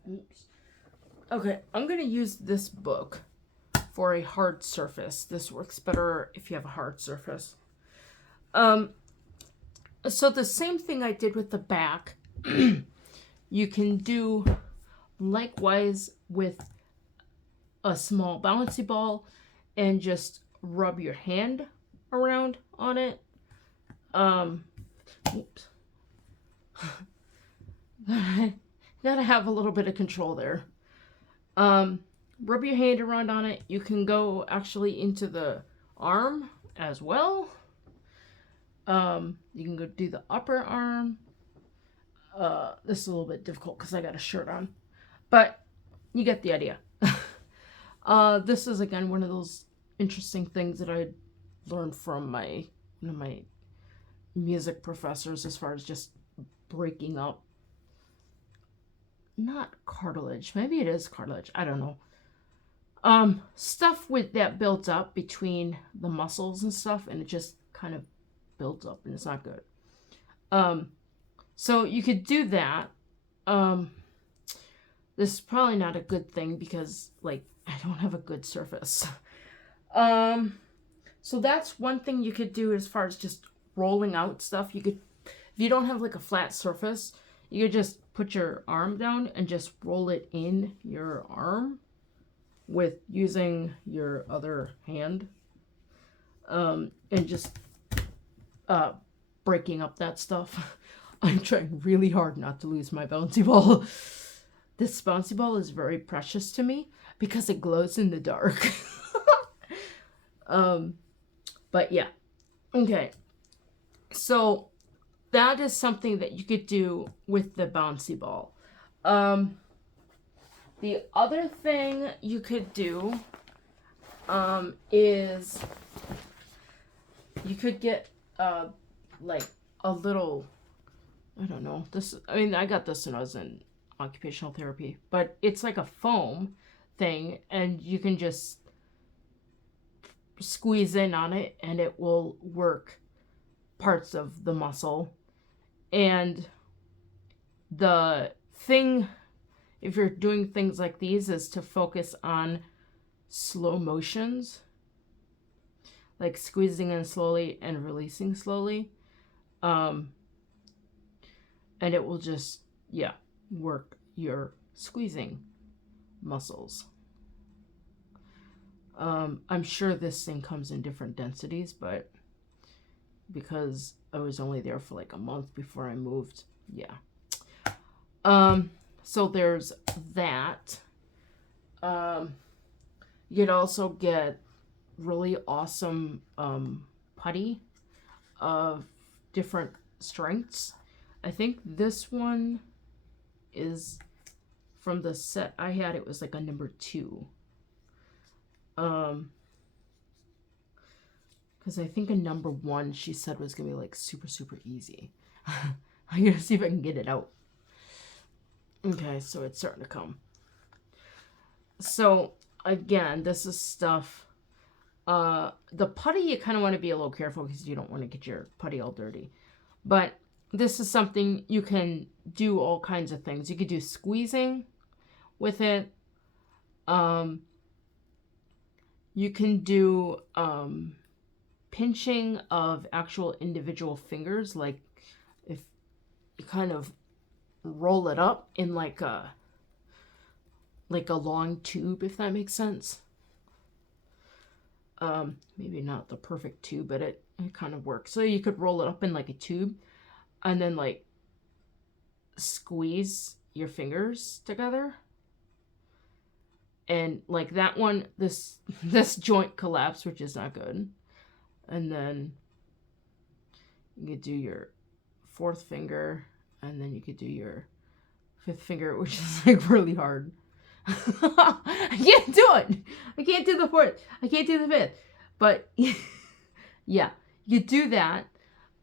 Oops. Okay, I'm going to use this book for a hard surface. This works better if you have a hard surface. So the same thing I did with the back, you can do likewise with a small bouncy ball and just rub your hand around on it. Oops. Gotta have a little bit of control there. Rub your hand around on it. You can go actually into the arm as well. You can go do the upper arm. This is a little bit difficult because I got a shirt on, but you get the idea. This is again one of those interesting things that I learned from my music professors, as far as just breaking up, not cartilage, maybe it is cartilage, I don't know, stuff with that built up between the muscles and stuff, and it just kind of builds up and it's not good. So you could do that. This is probably not a good thing because like I don't have a good surface. So that's one thing you could do as far as just rolling out stuff. You could, if you don't have like a flat surface, you could just put your arm down and just roll it in your arm with using your other hand, and just breaking up that stuff. I'm trying really hard not to lose my bouncy ball. This bouncy ball is very precious to me because it glows in the dark. But yeah, Okay, so that is something that you could do with the bouncy ball. The other thing you could do is you could get like a little, I don't know, this, I mean, I got this when I was in occupational therapy, but it's like a foam thing, and you can just squeeze in on it and it will work parts of the muscle. And the thing, if you're doing things like these, is to focus on slow motions, like squeezing in slowly and releasing slowly. And it will just, yeah, work your squeezing muscles. I'm sure this thing comes in different densities, but because I was only there for like a month before I moved, yeah. So there's that. You'd also get really awesome putty of different strengths. I think this one is from the set I had. It was like a number 2. Because I think a number 1 she said was gonna be like super easy. I'm gonna see if I can get it out. Okay, so it's starting to come. So again, this is stuff. The putty, you kind of want to be a little careful because you don't want to get your putty all dirty. But this is something you can do all kinds of things. You could do squeezing with it. You can do pinching of actual individual fingers, like if you kind of roll it up in like a long tube, if that makes sense. Maybe not the perfect tube, but it kind of works. So you could roll it up in like a tube and then like squeeze your fingers together. And like that one, this joint collapsed, which is not good. And then you could do your 4th finger, and then you could do your 5th finger, which is like really hard. I can't do it. I can't do the 4th. I can't do the 5th. But yeah, you do that.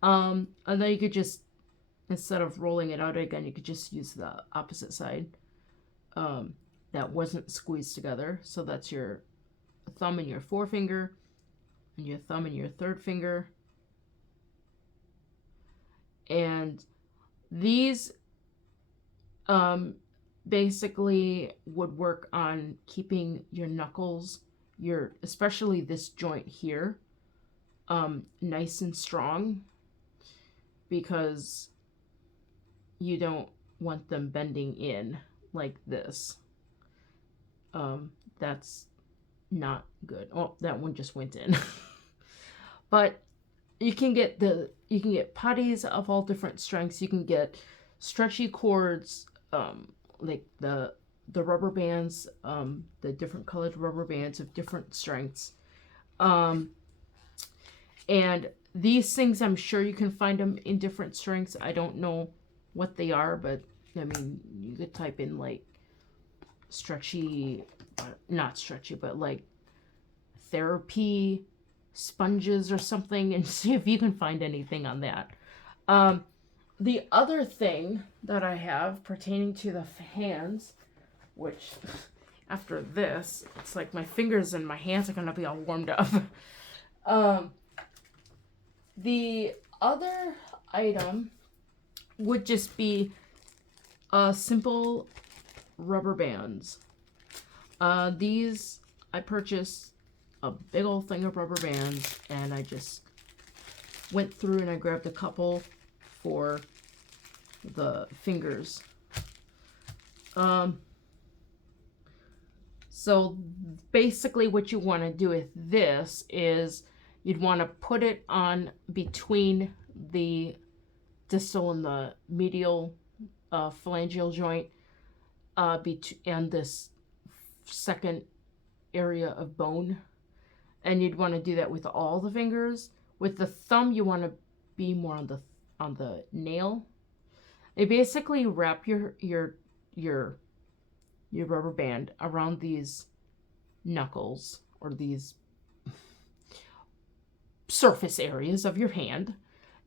And then you could just, instead of rolling it out again, you could just use the opposite side. That wasn't squeezed together. So that's your thumb and your forefinger, and your thumb and your 3rd finger. And these basically would work on keeping your knuckles, especially this joint here, nice and strong, because you don't want them bending in like this. That's not good. Oh, that one just went in. But you can get putties of all different strengths. You can get stretchy cords, like the rubber bands, the different colored rubber bands of different strengths. And these things, I'm sure you can find them in different strengths. I don't know what they are, but I mean, you could type in like stretchy, not stretchy, but like therapy sponges or something, and see if you can find anything on that. The other thing that I have pertaining to the hands, which after this, it's like my fingers and my hands are gonna be all warmed up. The other item would just be simple rubber bands. These, I purchased a big old thing of rubber bands, and I just went through and I grabbed a couple for the fingers. So basically what you want to do with this is you'd want to put it on between the distal and the medial phalangeal joint, and this second area of bone. And you'd want to do that with all the fingers, With the thumb, you want to be more on the nail. They basically wrap your rubber band around these knuckles or these surface areas of your hand,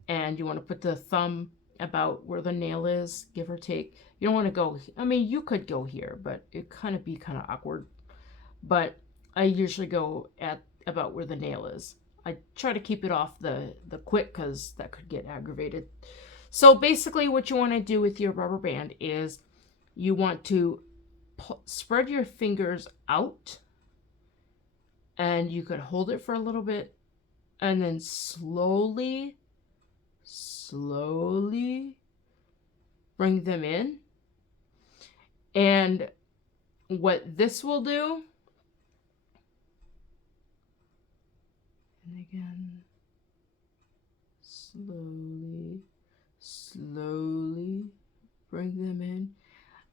and you want to put the thumb about where the nail is, give or take. You don't want to go, I mean, you could go here, but it kind of be kind of awkward. But I usually go at about where the nail is. I try to keep it off the quick because that could get aggravated. So basically what you want to do with your rubber band is you want to spread your fingers out, and you could hold it for a little bit and then slowly bring them in. And what this will do, and again, slowly bring them in.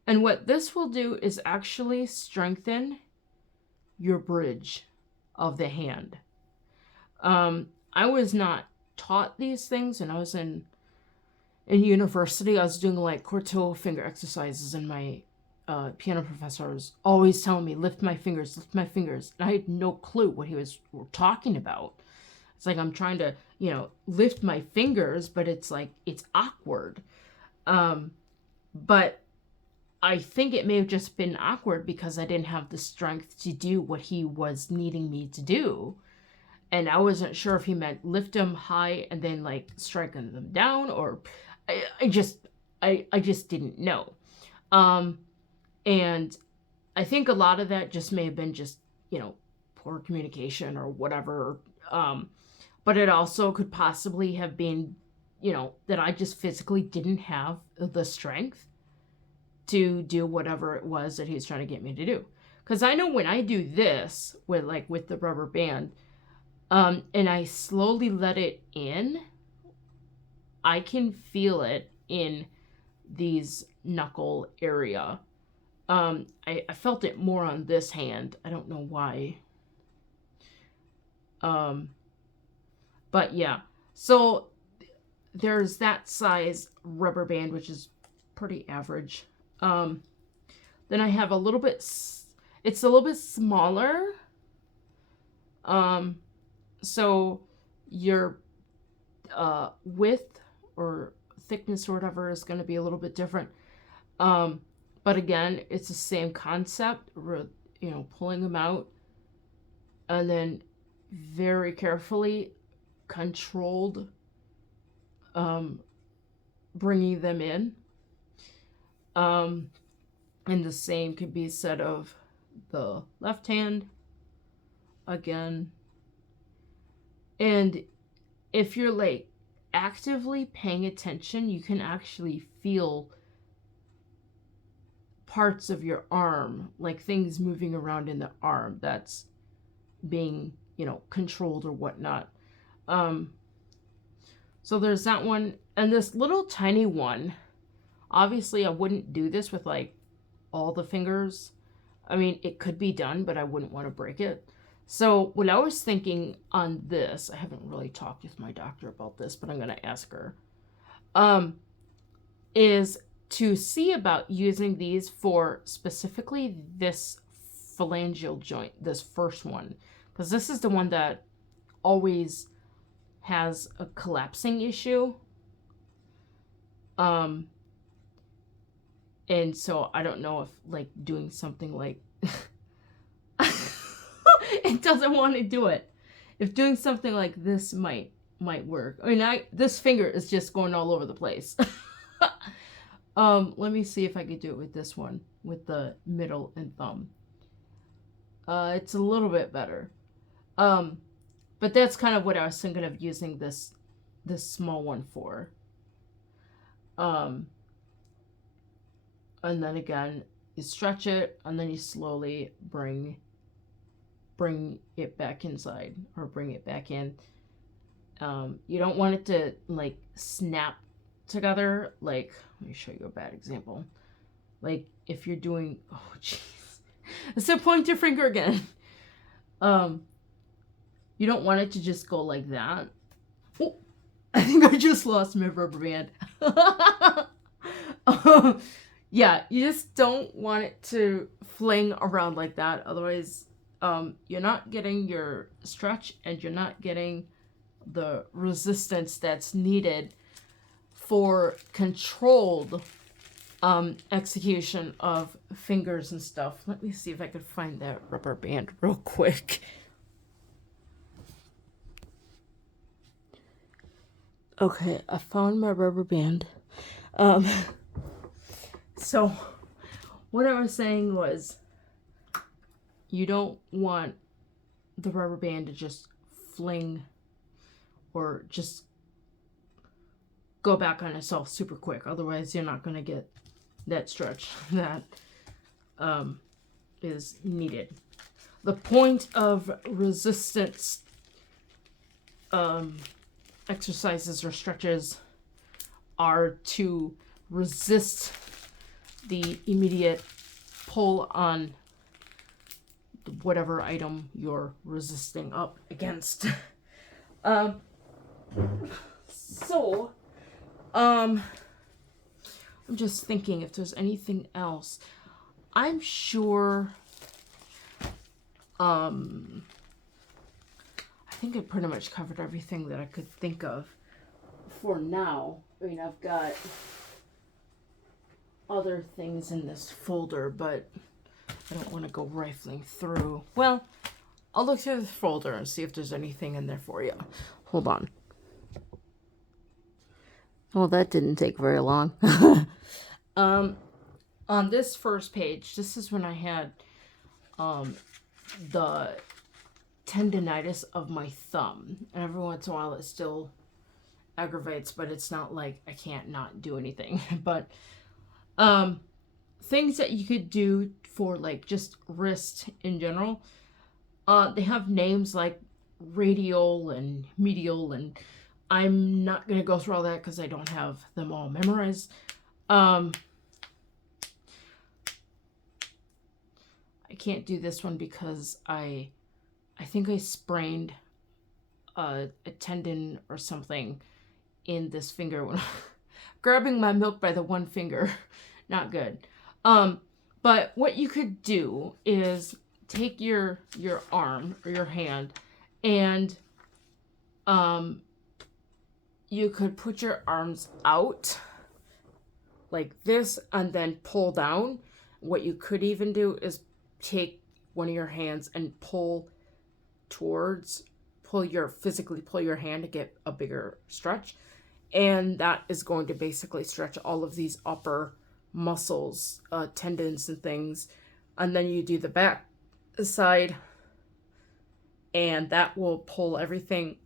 And what this will do is actually strengthen your bridge of the hand. I was not taught these things, and I was in university. I was doing like quarto finger exercises, and my piano professor was always telling me, lift my fingers. And I had no clue what he was talking about. It's like I'm trying to, lift my fingers, but it's like, it's awkward. But I think it may have just been awkward because I didn't have the strength to do what he was needing me to do. And I wasn't sure if he meant lift them high and then like striking them down, or I just didn't know. And I think a lot of that just may have been just, poor communication or whatever. But it also could possibly have been, that I just physically didn't have the strength to do whatever it was that he's trying to get me to do. Because I know when I do this with the rubber band, and I slowly let it in, I can feel it in these knuckle area. I felt it more on this hand. I don't know why. But yeah, so there's that size rubber band, which is pretty average. Then I have a little bit, it's a little bit smaller. So your width or thickness or whatever is going to be a little bit different. But again, it's the same concept, pulling them out and then very carefully controlled bringing them in. And the same could be said of the left hand again. And if you're like actively paying attention, you can actually feel parts of your arm, like things moving around in the arm that's being, controlled or whatnot. So there's that one. And this little tiny one, obviously I wouldn't do this with like all the fingers. I mean, it could be done, but I wouldn't want to break it. So what I was thinking on this, I haven't really talked with my doctor about this, but I'm going to ask her, is to see about using these for specifically this phalangeal joint, this first one, because this is the one that always has a collapsing issue. And so I don't know if like doing something like it doesn't want to do it. If doing something like this might work. I mean, this finger is just going all over the place. Let me see if I could do it with this one, with the middle and thumb. It's a little bit better. But that's kind of what I was thinking of using this small one for. And then again, you stretch it, and then you slowly bring it back inside, or bring it back in. You don't want it to like snap together. Like, let me show you a bad example. Like if you're doing, oh jeez, it's a pointer finger again. You don't want it to just go like that. Oh, I think I just lost my rubber band. Yeah, you just don't want it to fling around like that. Otherwise, you're not getting your stretch and you're not getting the resistance that's needed for controlled execution of fingers and stuff. Let me see if I could find that rubber band real quick. Okay, I found my rubber band. So what I was saying was you don't want the rubber band to just fling or just go back on itself super quick. Otherwise, you're not going to get that stretch that is needed. The point of resistance exercises or stretches are to resist the immediate pull on whatever item you're resisting up against. So, I'm just thinking if there's anything else. I'm sure, I think I pretty much covered everything that I could think of for now. I mean, I've got other things in this folder, but I don't want to go rifling through. Well, I'll look through the folder and see if there's anything in there for you. Hold on. Well, that didn't take very long. On this first page, this is when I had the tendonitis of my thumb. And every once in a while it still aggravates, but it's not like I can't not do anything. But things that you could do for like just wrist in general, they have names like radial and medial, and I'm not going to go through all that because I don't have them all memorized. I can't do this one because I think I sprained a tendon or something in this finger when grabbing my milk by the one finger. Not good. But what you could do is take your arm or your hand and you could put your arms out like this and then pull down. What you could even do is take one of your hands and physically pull your hand to get a bigger stretch. And that is going to basically stretch all of these upper muscles, tendons and things. And then you do the back side and that will pull everything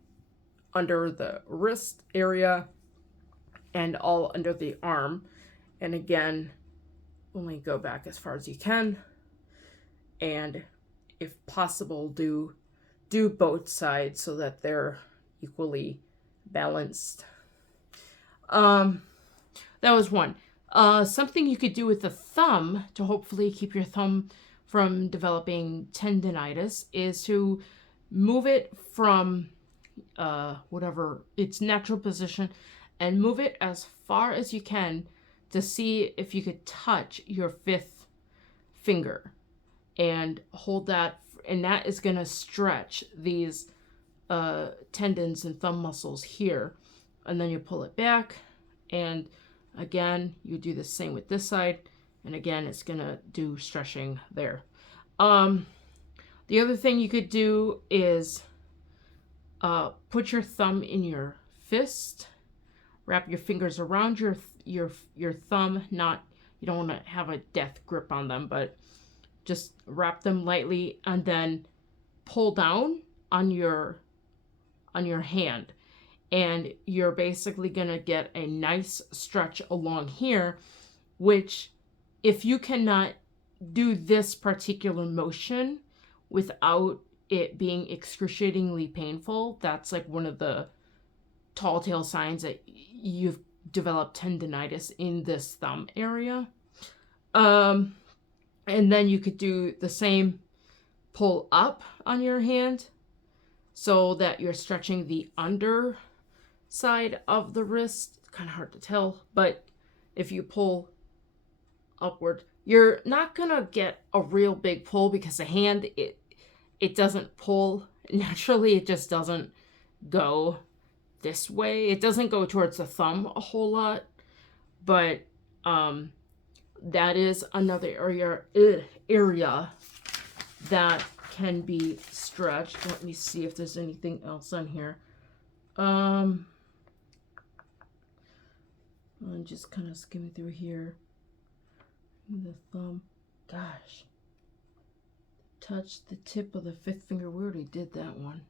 under the wrist area and all under the arm. And again, only go back as far as you can. And if possible, do both sides so that they're equally balanced. That was one. Something you could do with the thumb to hopefully keep your thumb from developing tendonitis is to move it from whatever its natural position and move it as far as you can to see if you could touch your fifth finger and hold that, and that is going to stretch these tendons and thumb muscles here. And then you pull it back, and again you do the same with this side, and again it's going to do stretching there. The other thing you could do is put your thumb in your fist, wrap your fingers around your thumb. Not, you don't want to have a death grip on them, but just wrap them lightly and then pull down on your hand. And you're basically going to get a nice stretch along here, which if you cannot do this particular motion without it being excruciatingly painful, that's like one of the tall tale signs that you've developed tendonitis in this thumb area. And then you could do the same pull up on your hand so that you're stretching the under side of the wrist. Kind of hard to tell, but if you pull upward, you're not gonna get a real big pull because the hand, it doesn't pull naturally. It just doesn't go this way. It doesn't go towards the thumb a whole lot, but that is another area that can be stretched. Let me see if there's anything else on here. I'm just kind of skimming through here. The thumb, gosh, touch the tip of the fifth finger. We already did that one.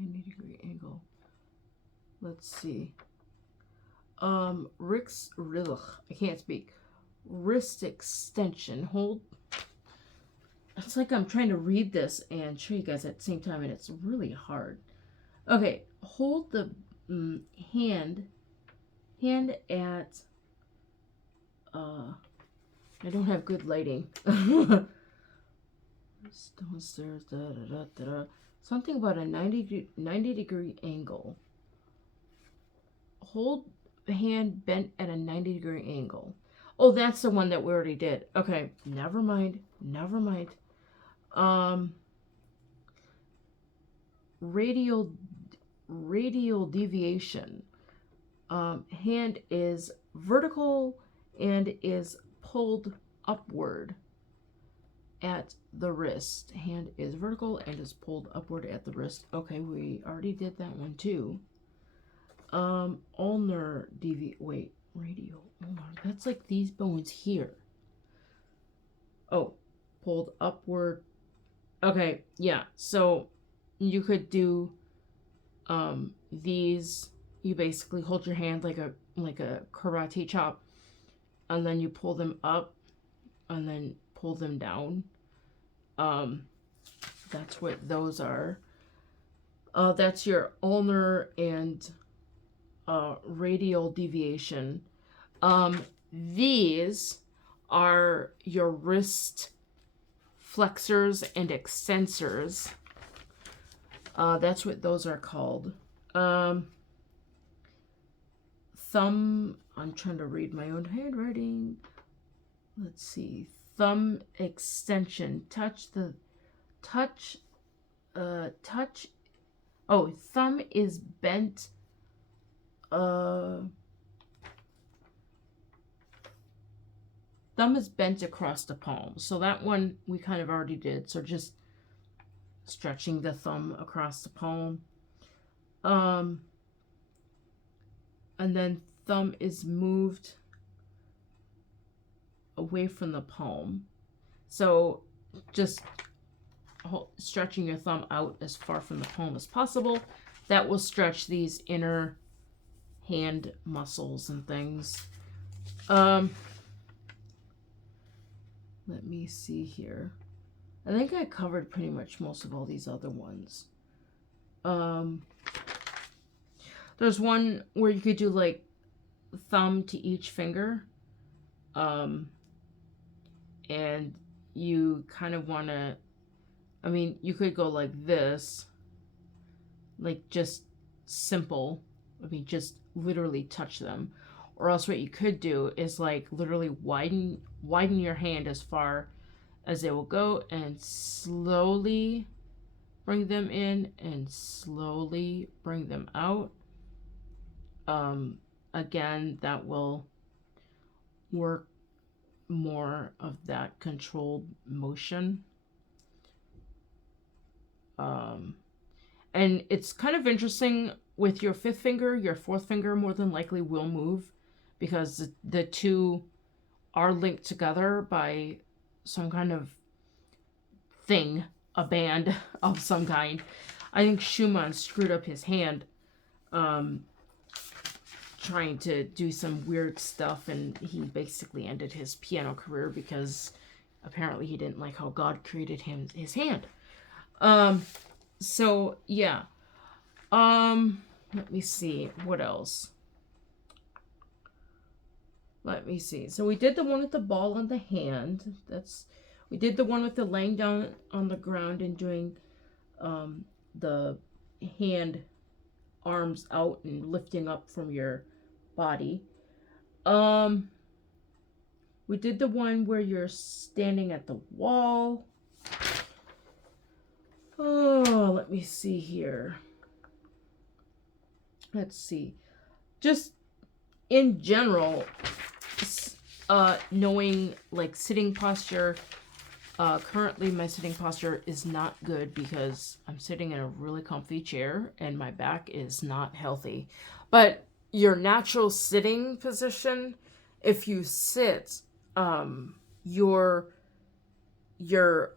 90-degree angle. Let's see. I can't speak. Wrist extension. Hold. It's like I'm trying to read this and show you guys at the same time, and it's really hard. Okay, hold the hand at. I don't have good lighting. Downstairs. Something about a 90-degree angle. Hold the hand bent at a 90-degree angle. Oh, that's the one that we already did. Okay, never mind. Radial deviation. Hand is vertical and is pulled upward at the wrist. Hand is vertical and is pulled upward at the wrist. Okay, we already did that one too. Ulnar radial ulnar. That's like these bones here. Oh, pulled upward. Okay, yeah. So you could do these. You basically hold your hand like a karate chop, and then you pull them up, and then pull them down. That's what those are. That's your ulnar and radial deviation. These are your wrist flexors and extensors. That's what those are called. Thumb, I'm trying to read my own handwriting. Let's see. Thumb extension. Oh, thumb is bent. Thumb is bent across the palm. So that one we kind of already did. So just stretching the thumb across the palm. And then thumb is moved away from the palm. So just stretching your thumb out as far from the palm as possible. That will stretch these inner hand muscles and things. Let me see here. I think I covered pretty much most of all these other ones. There's one where you could do like thumb to each finger. And you kind of want to, I mean, you could go like this, like just simple. I mean, just literally touch them. Or else what you could do is like literally widen your hand as far as it will go and slowly bring them in and slowly bring them out. Again, that will work more of that controlled motion. And it's kind of interesting with your fifth finger. Your fourth finger more than likely will move because the two are linked together by some kind of thing, a band of some kind. I think Schumann screwed up his hand trying to do some weird stuff, and he basically ended his piano career because apparently he didn't like how God created his hand. So yeah. Let me see what else. Let me see. So we did the one with the ball on the hand. We did the one with the laying down on the ground and doing the hand, arms out and lifting up from your body. We did the one where you're standing at the wall. Oh, let me see here. Let's see. Just in general, knowing like sitting posture. Currently my sitting posture is not good because I'm sitting in a really comfy chair and my back is not healthy. But your natural sitting position, if you sit, your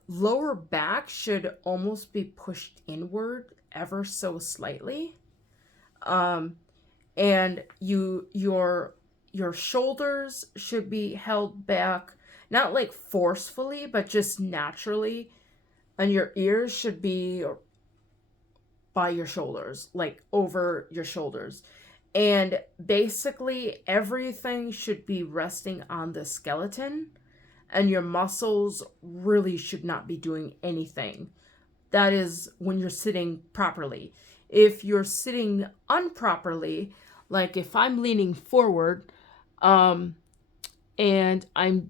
lower back should almost be pushed inward ever so slightly. And your shoulders should be held back, not like forcefully, but just naturally. And your ears should be by your shoulders, like over your shoulders. And basically everything should be resting on the skeleton, and your muscles really should not be doing anything. That is when you're sitting properly. If you're sitting improperly, like if I'm leaning forward, and I'm,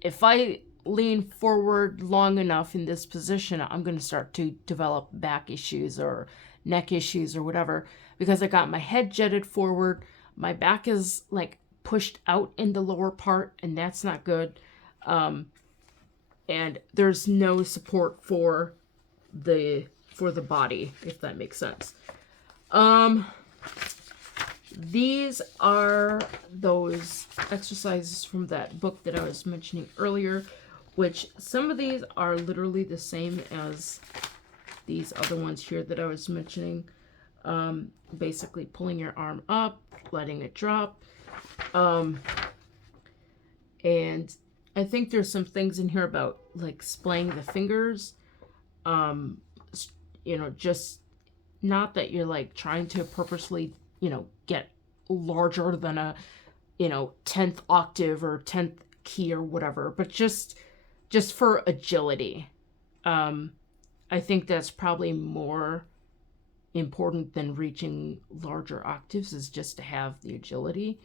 if I lean forward long enough in this position, I'm going to start to develop back issues or neck issues or whatever, because I got my head jetted forward. My back is like pushed out in the lower part, and that's not good. And there's no support for the body, if that makes sense. These are those exercises from that book that I was mentioning earlier, which some of these are literally the same as these other ones here that I was mentioning. Basically pulling your arm up, letting it drop. And I think there's some things in here about like splaying the fingers. Just not that you're like trying to purposely, get larger than a, 10th octave or 10th key or whatever, but just for agility. I think that's probably more important than reaching larger octaves, is just to have the agility.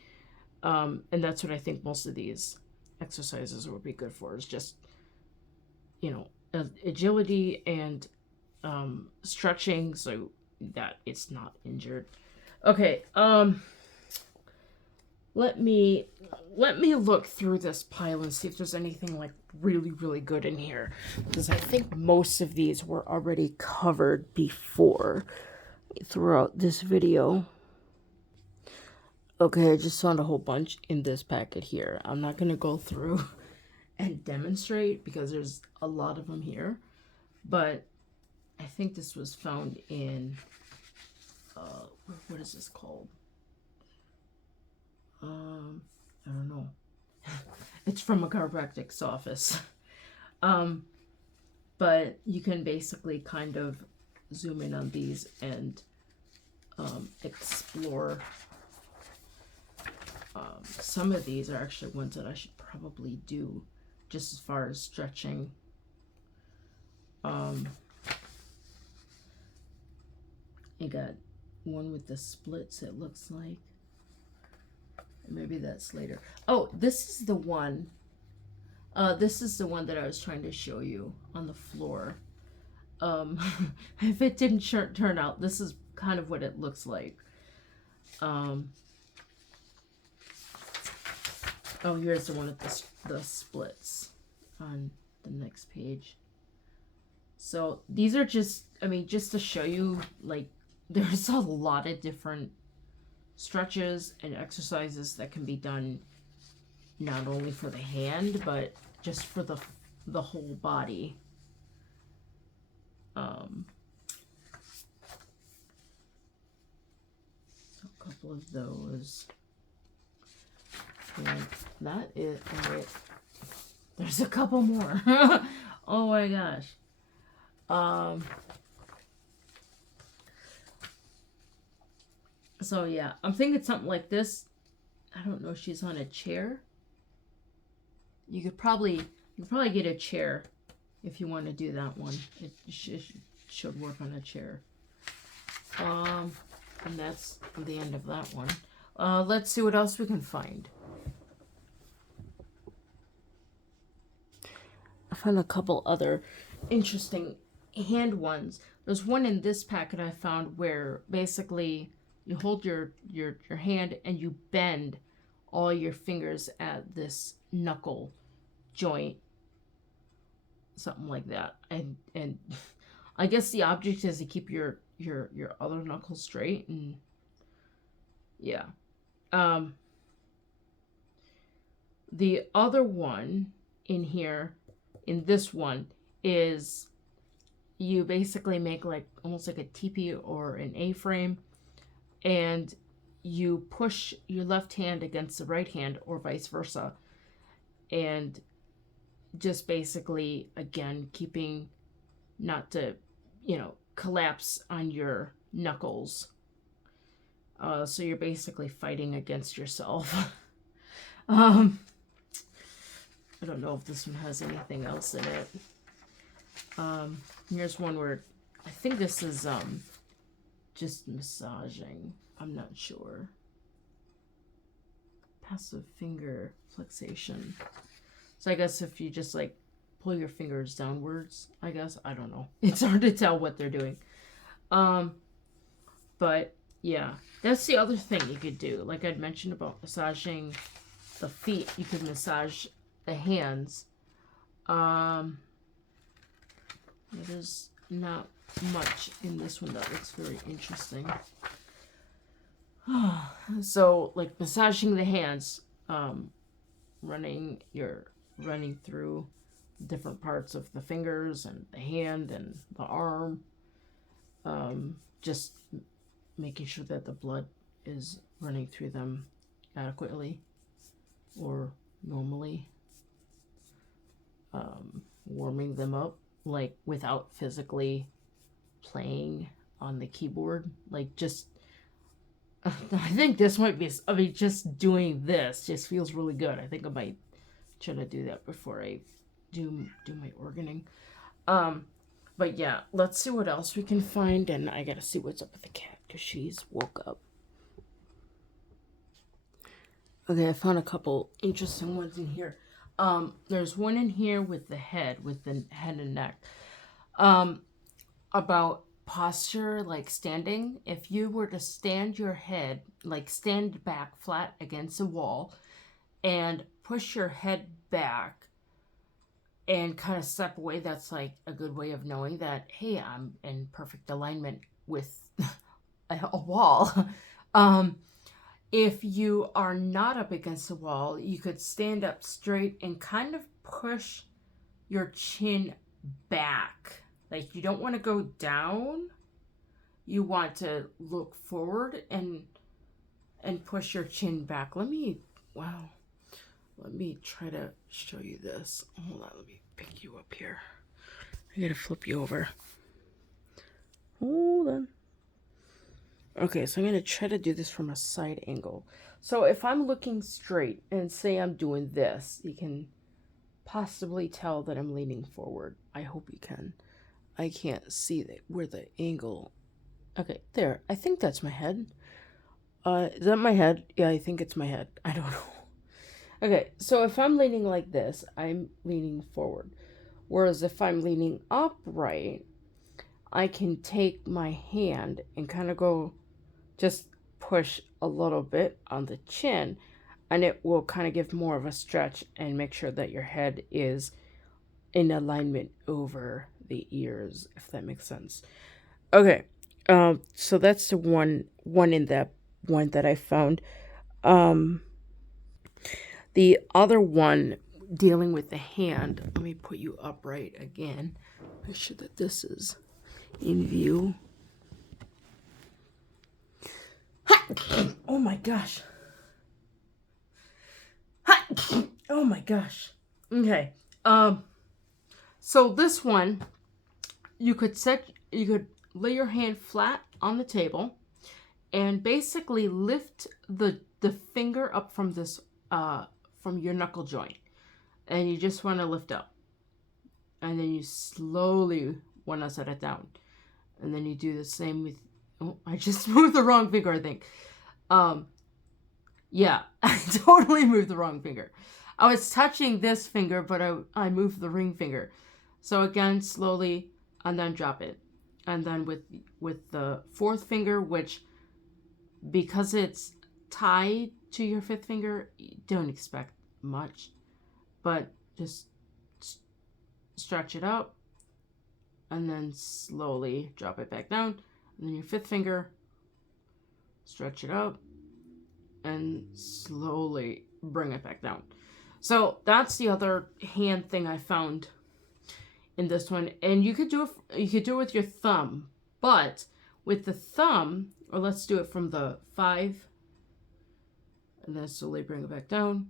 And that's what I think most of these exercises would be good for, is just, agility and stretching so that it's not injured. Okay, let me look through this pile and see if there's anything like really, really good in here, because I think most of these were already covered before throughout this video. Okay, I just found a whole bunch in this packet here. I'm not going to go through and demonstrate because there's a lot of them here, but I think this was found in, what is this called? I don't know. It's from a chiropractic's office. But you can basically kind of zoom in on these and explore. Some of these are actually ones that I should probably do, just as far as stretching. You got one with the splits, it looks like. Maybe that's later. Oh, this is the one. This is the one that I was trying to show you on the floor. If it didn't turn out, this is kind of what it looks like. Oh, here's the one with the splits on the next page. So these are just, just to show you, like, there's a lot of different stretches and exercises that can be done, not only for the hand, but just for the whole body. A couple of those. And that is, all right. There's a couple more. Oh my gosh. So yeah, I'm thinking something like this. I don't know if she's on a chair. You could probably get a chair if you want to do that one. It should work on a chair. And that's the end of that one. Let's see what else we can find. I found a couple other interesting hand ones. There's one in this packet I found where basically you hold your hand and you bend all your fingers at this knuckle joint, something like that, and I guess the object is to keep your other knuckle straight, and yeah. The other one in here, in this one, is you basically make like almost like a teepee or an A-frame, and you push your left hand against the right hand or vice versa, and just basically, again, keeping not to, collapse on your knuckles. So you're basically fighting against yourself. I don't know if this one has anything else in it. Here's one where I think this is just massaging. I'm not sure. Passive finger flexation. So I guess if you just like pull your fingers downwards, I guess. I don't know. It's hard to tell what they're doing. But yeah, that's the other thing you could do. Like I'd mentioned about massaging the feet, you could massage the hands. There's not much in this one that looks very interesting. So like massaging the hands, running through different parts of the fingers and the hand and the arm, just making sure that the blood is running through them adequately or normally, warming them up, like without physically playing on the keyboard, like just I think this might be, I mean, just doing this just feels really good. I think I might try to do that before I do my organing. But yeah, let's see what else we can find, and I gotta see what's up with the cat because she's woke up. Okay, I found a couple interesting ones in here. There's one in here with the head and neck. About posture, like standing. If you were to stand your head, like stand back flat against a wall and push your head back and kind of step away, that's like a good way of knowing that, hey, I'm in perfect alignment with a wall. If you are not up against the wall, you could stand up straight and kind of push your chin back. Like you don't want to go down. You want to look forward and push your chin back. Let me try to show you this. Hold on, let me pick you up here. I gotta flip you over. Hold on. Okay, so I'm gonna try to do this from a side angle. So if I'm looking straight and say I'm doing this, you can possibly tell that I'm leaning forward. I hope you can. I can't see where the angle. Okay, there. I think that's my head. Is that my head? Yeah, I think it's my head. I don't know. Okay, so if I'm leaning like this, I'm leaning forward. Whereas if I'm leaning upright, I can take my hand and kind of go, just push a little bit on the chin, and it will kind of give more of a stretch and make sure that your head is in alignment over the ears, if that makes sense. Okay, so that's the one in that one that I found. The other one dealing with the hand, let me put you upright again, make sure that this is in view. Oh my gosh. Oh my gosh. Okay. So this one, you could lay your hand flat on the table and basically lift the finger up from this from your knuckle joint, and you just want to lift up, and then you slowly want to set it down, and then you do the same with Oh, I just moved the wrong finger, I think. Yeah, I totally moved the wrong finger. I was touching this finger, but I moved the ring finger. So again, slowly, and then drop it. And then with the fourth finger, which, because it's tied to your fifth finger, don't expect much. But just stretch it out, and then slowly drop it back down. And then your fifth finger, stretch it out, and slowly bring it back down. So that's the other hand thing I found in this one. And you could do it with your thumb, but with the thumb, or let's do it from the 5, and then slowly bring it back down,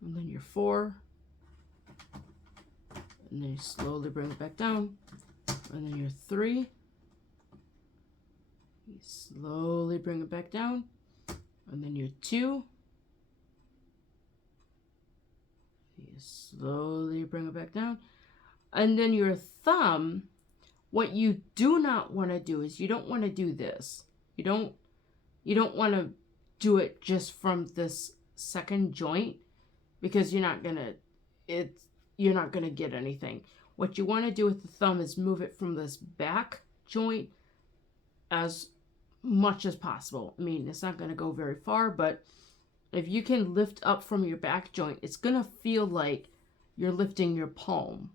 and then your 4, and then you slowly bring it back down, and then your 3, you slowly bring it back down, and then your 2, you slowly bring it back down, and then your thumb. What you do not want to do is you don't want to do this. You don't want to do it just from this second joint, because you're not gonna get anything. What you want to do with the thumb is move it from this back joint as much as possible. I mean, it's not going to go very far, but if you can lift up from your back joint, it's going to feel like you're lifting your palm.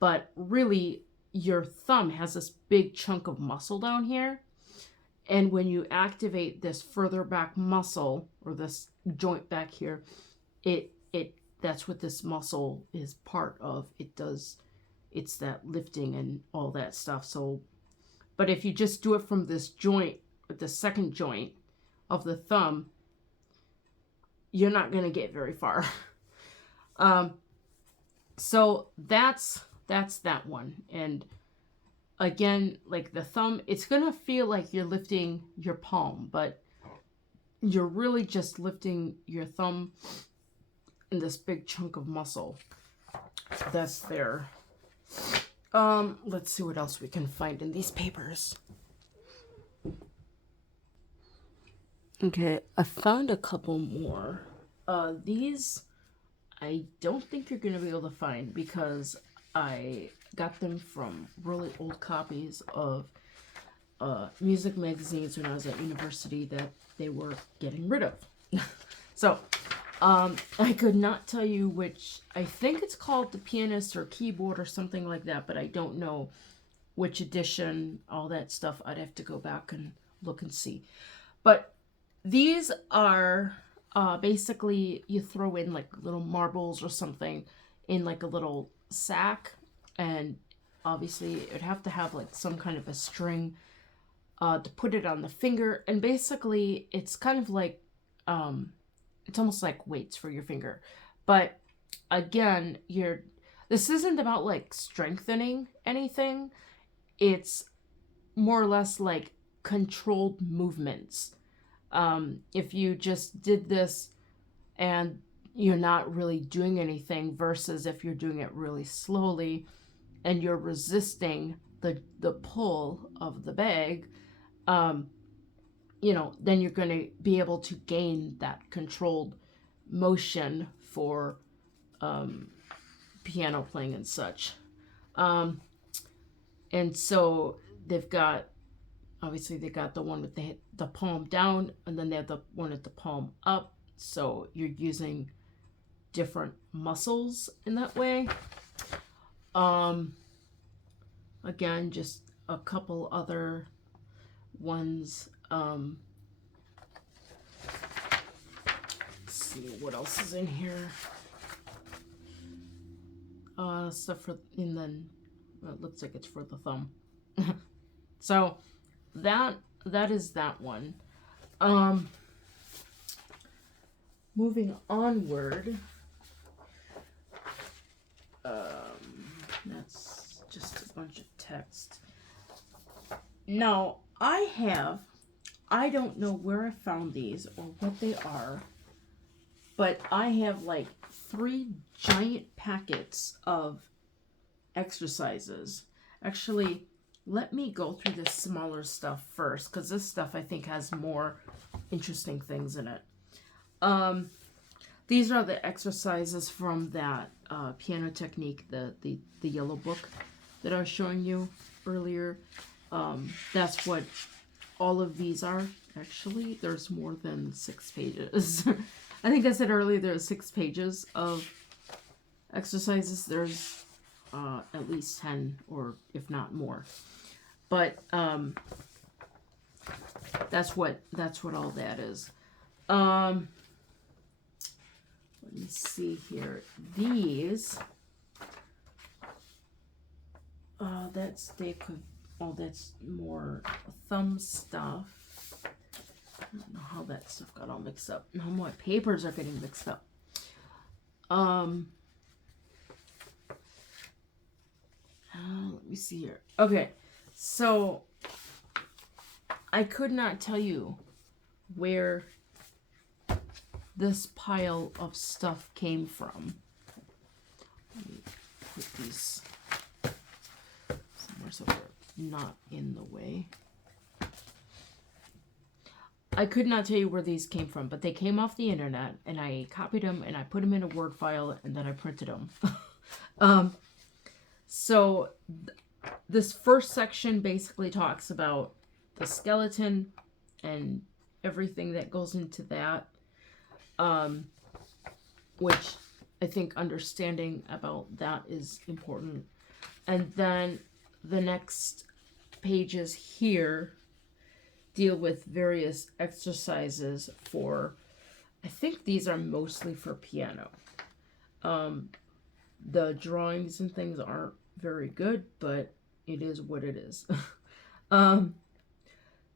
But really, your thumb has this big chunk of muscle down here. And when you activate this further back muscle, or this joint back here, that's what this muscle is part of. It's that lifting and all that stuff. So, but if you just do it from this joint, the second joint of the thumb, you're not going to get very far. So that's that one. And again, like the thumb, it's going to feel like you're lifting your palm, but you're really just lifting your thumb in this big chunk of muscle that's there. Let's see what else we can find in these papers. Okay, I found a couple more. These I don't think you're gonna be able to find, because I got them from really old copies of music magazines when I was at university that they were getting rid of. So I could not tell you which. I think it's called the Pianist or Keyboard or something like that, but I don't know which edition, all that stuff. I'd have to go back and look and see. But these are basically, you throw in like little marbles or something in like a little sack, and obviously it'd have to have like some kind of a string to put it on the finger. And basically it's kind of like it's almost like weights for your finger. But again, this isn't about like strengthening anything. It's more or less like controlled movements. If you just did this and you're not really doing anything, versus if you're doing it really slowly and you're resisting the pull of the bag, then you're going to be able to gain that controlled motion for piano playing and such. And so they've got, obviously they got the one with the palm down, and then they have the one with the palm up. So you're using different muscles in that way. Again, just a couple other ones. Let's see what else is in here. Stuff for, and then it looks like it's for the thumb. So that is that one. Moving onward. That's just a bunch of text. Now, I don't know where I found these or what they are, but I have like 3 giant packets of exercises. Actually, let me go through the smaller stuff first, because this stuff I think has more interesting things in it. These are the exercises from that piano technique, the yellow book that I was showing you earlier. That's what all of these are. Actually, there's more than 6 pages. I think I said earlier there's 6 pages of exercises. There's at least 10, or if not more. But that's what all that is. Let me see here. These. That's that's more thumb stuff. I don't know how that stuff got all mixed up. Now my papers are getting mixed up. Let me see here. Okay, so I could not tell you where this pile of stuff came from. Let me put these somewhere so they're not in the way. I could not tell you where these came from, but they came off the internet, and I copied them and I put them in a Word file, and then I printed them. So this first section basically talks about the skeleton and everything that goes into that, which I think understanding about that is important. And then the next pages here deal with various exercises for, I think these are mostly for piano. The drawings and things aren't very good, but it is what it is.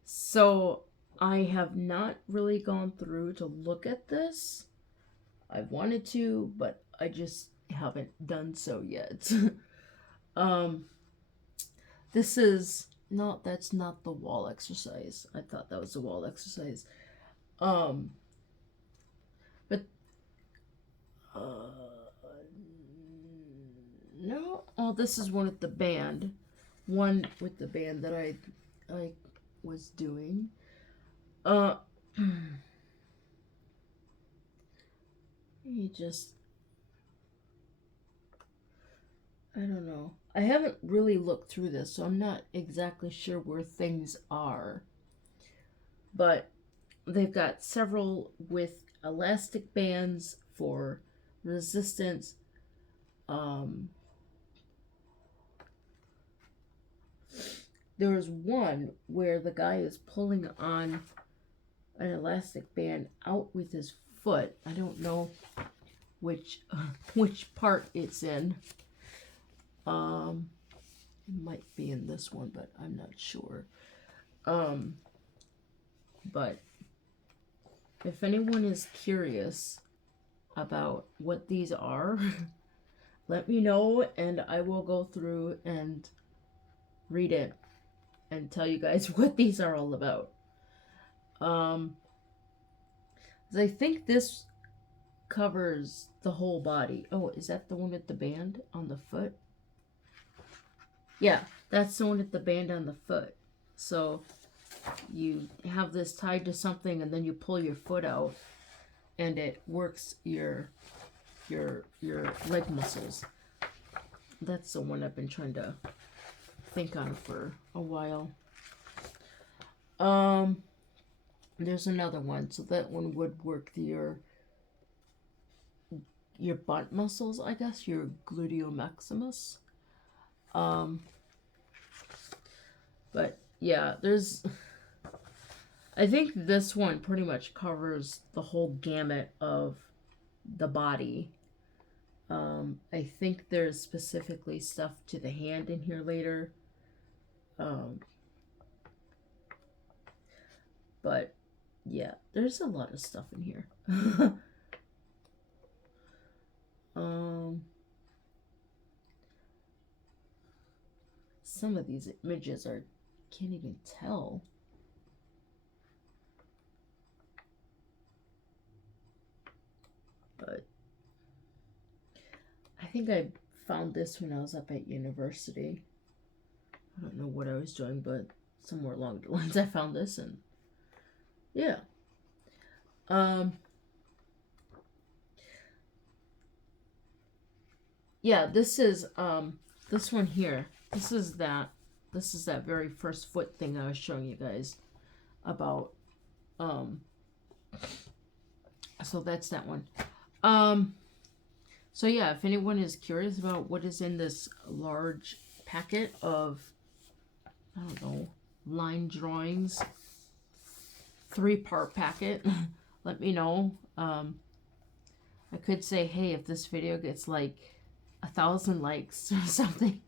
So I have not really gone through to look at this. I wanted to, but I just haven't done so yet. This is not, that's not the wall exercise. I thought that was the wall exercise. But no. Oh, this is one with the band. One with the band that I was doing. You just, I don't know. I haven't really looked through this, so I'm not exactly sure where things are. But they've got several with elastic bands for resistance. There was one where the guy is pulling on an elastic band out with his foot. I don't know which part it's in. It might be in this one, but I'm not sure. But if anyone is curious about what these are, let me know, and I will go through and read it and tell you guys what these are all about. I think this covers the whole body. Oh, is that the one with the band on the foot? Yeah, that's the one with the band on the foot. So you have this tied to something, and then you pull your foot out, and it works your leg muscles. That's the one I've been trying to think on for a while. There's another one. So that one would work your butt muscles, I guess, your gluteal maximus. But yeah, I think this one pretty much covers the whole gamut of the body. I think there's specifically stuff to the hand in here later. But yeah, there's a lot of stuff in here. Some of these images can't even tell. But I think I found this when I was up at university. I don't know what I was doing, but somewhere along the lines I found this, and yeah. Yeah, this is this one here. This is that very first foot thing I was showing you guys about. So that's that one. So yeah, if anyone is curious about what is in this large packet of, I don't know, line drawings, 3-part packet, let me know. I could say, hey, if this video gets like 1,000 likes or something,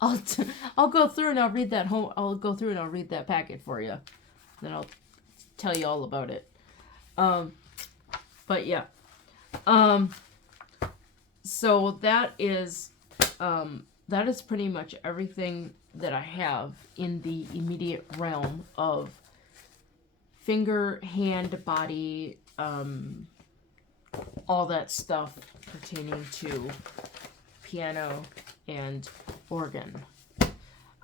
I'll go through and I'll read that I'll go through and I'll read that packet for you. Then I'll tell you all about it. But yeah. So that is pretty much everything that I have in the immediate realm of finger, hand, body, all that stuff pertaining to piano and organ.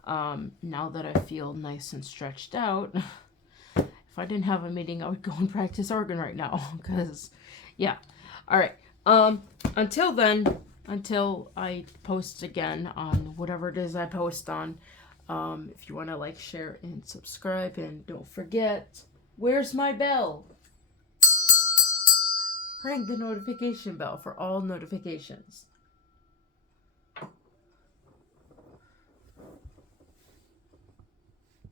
Now that I feel nice and stretched out, if I didn't have a meeting, I would go and practice organ right now, because, yeah. All right. Until then, until I post again on whatever it is I post on, if you want to like, share, and subscribe, and don't forget, where's my bell? Ring the notification bell for all notifications.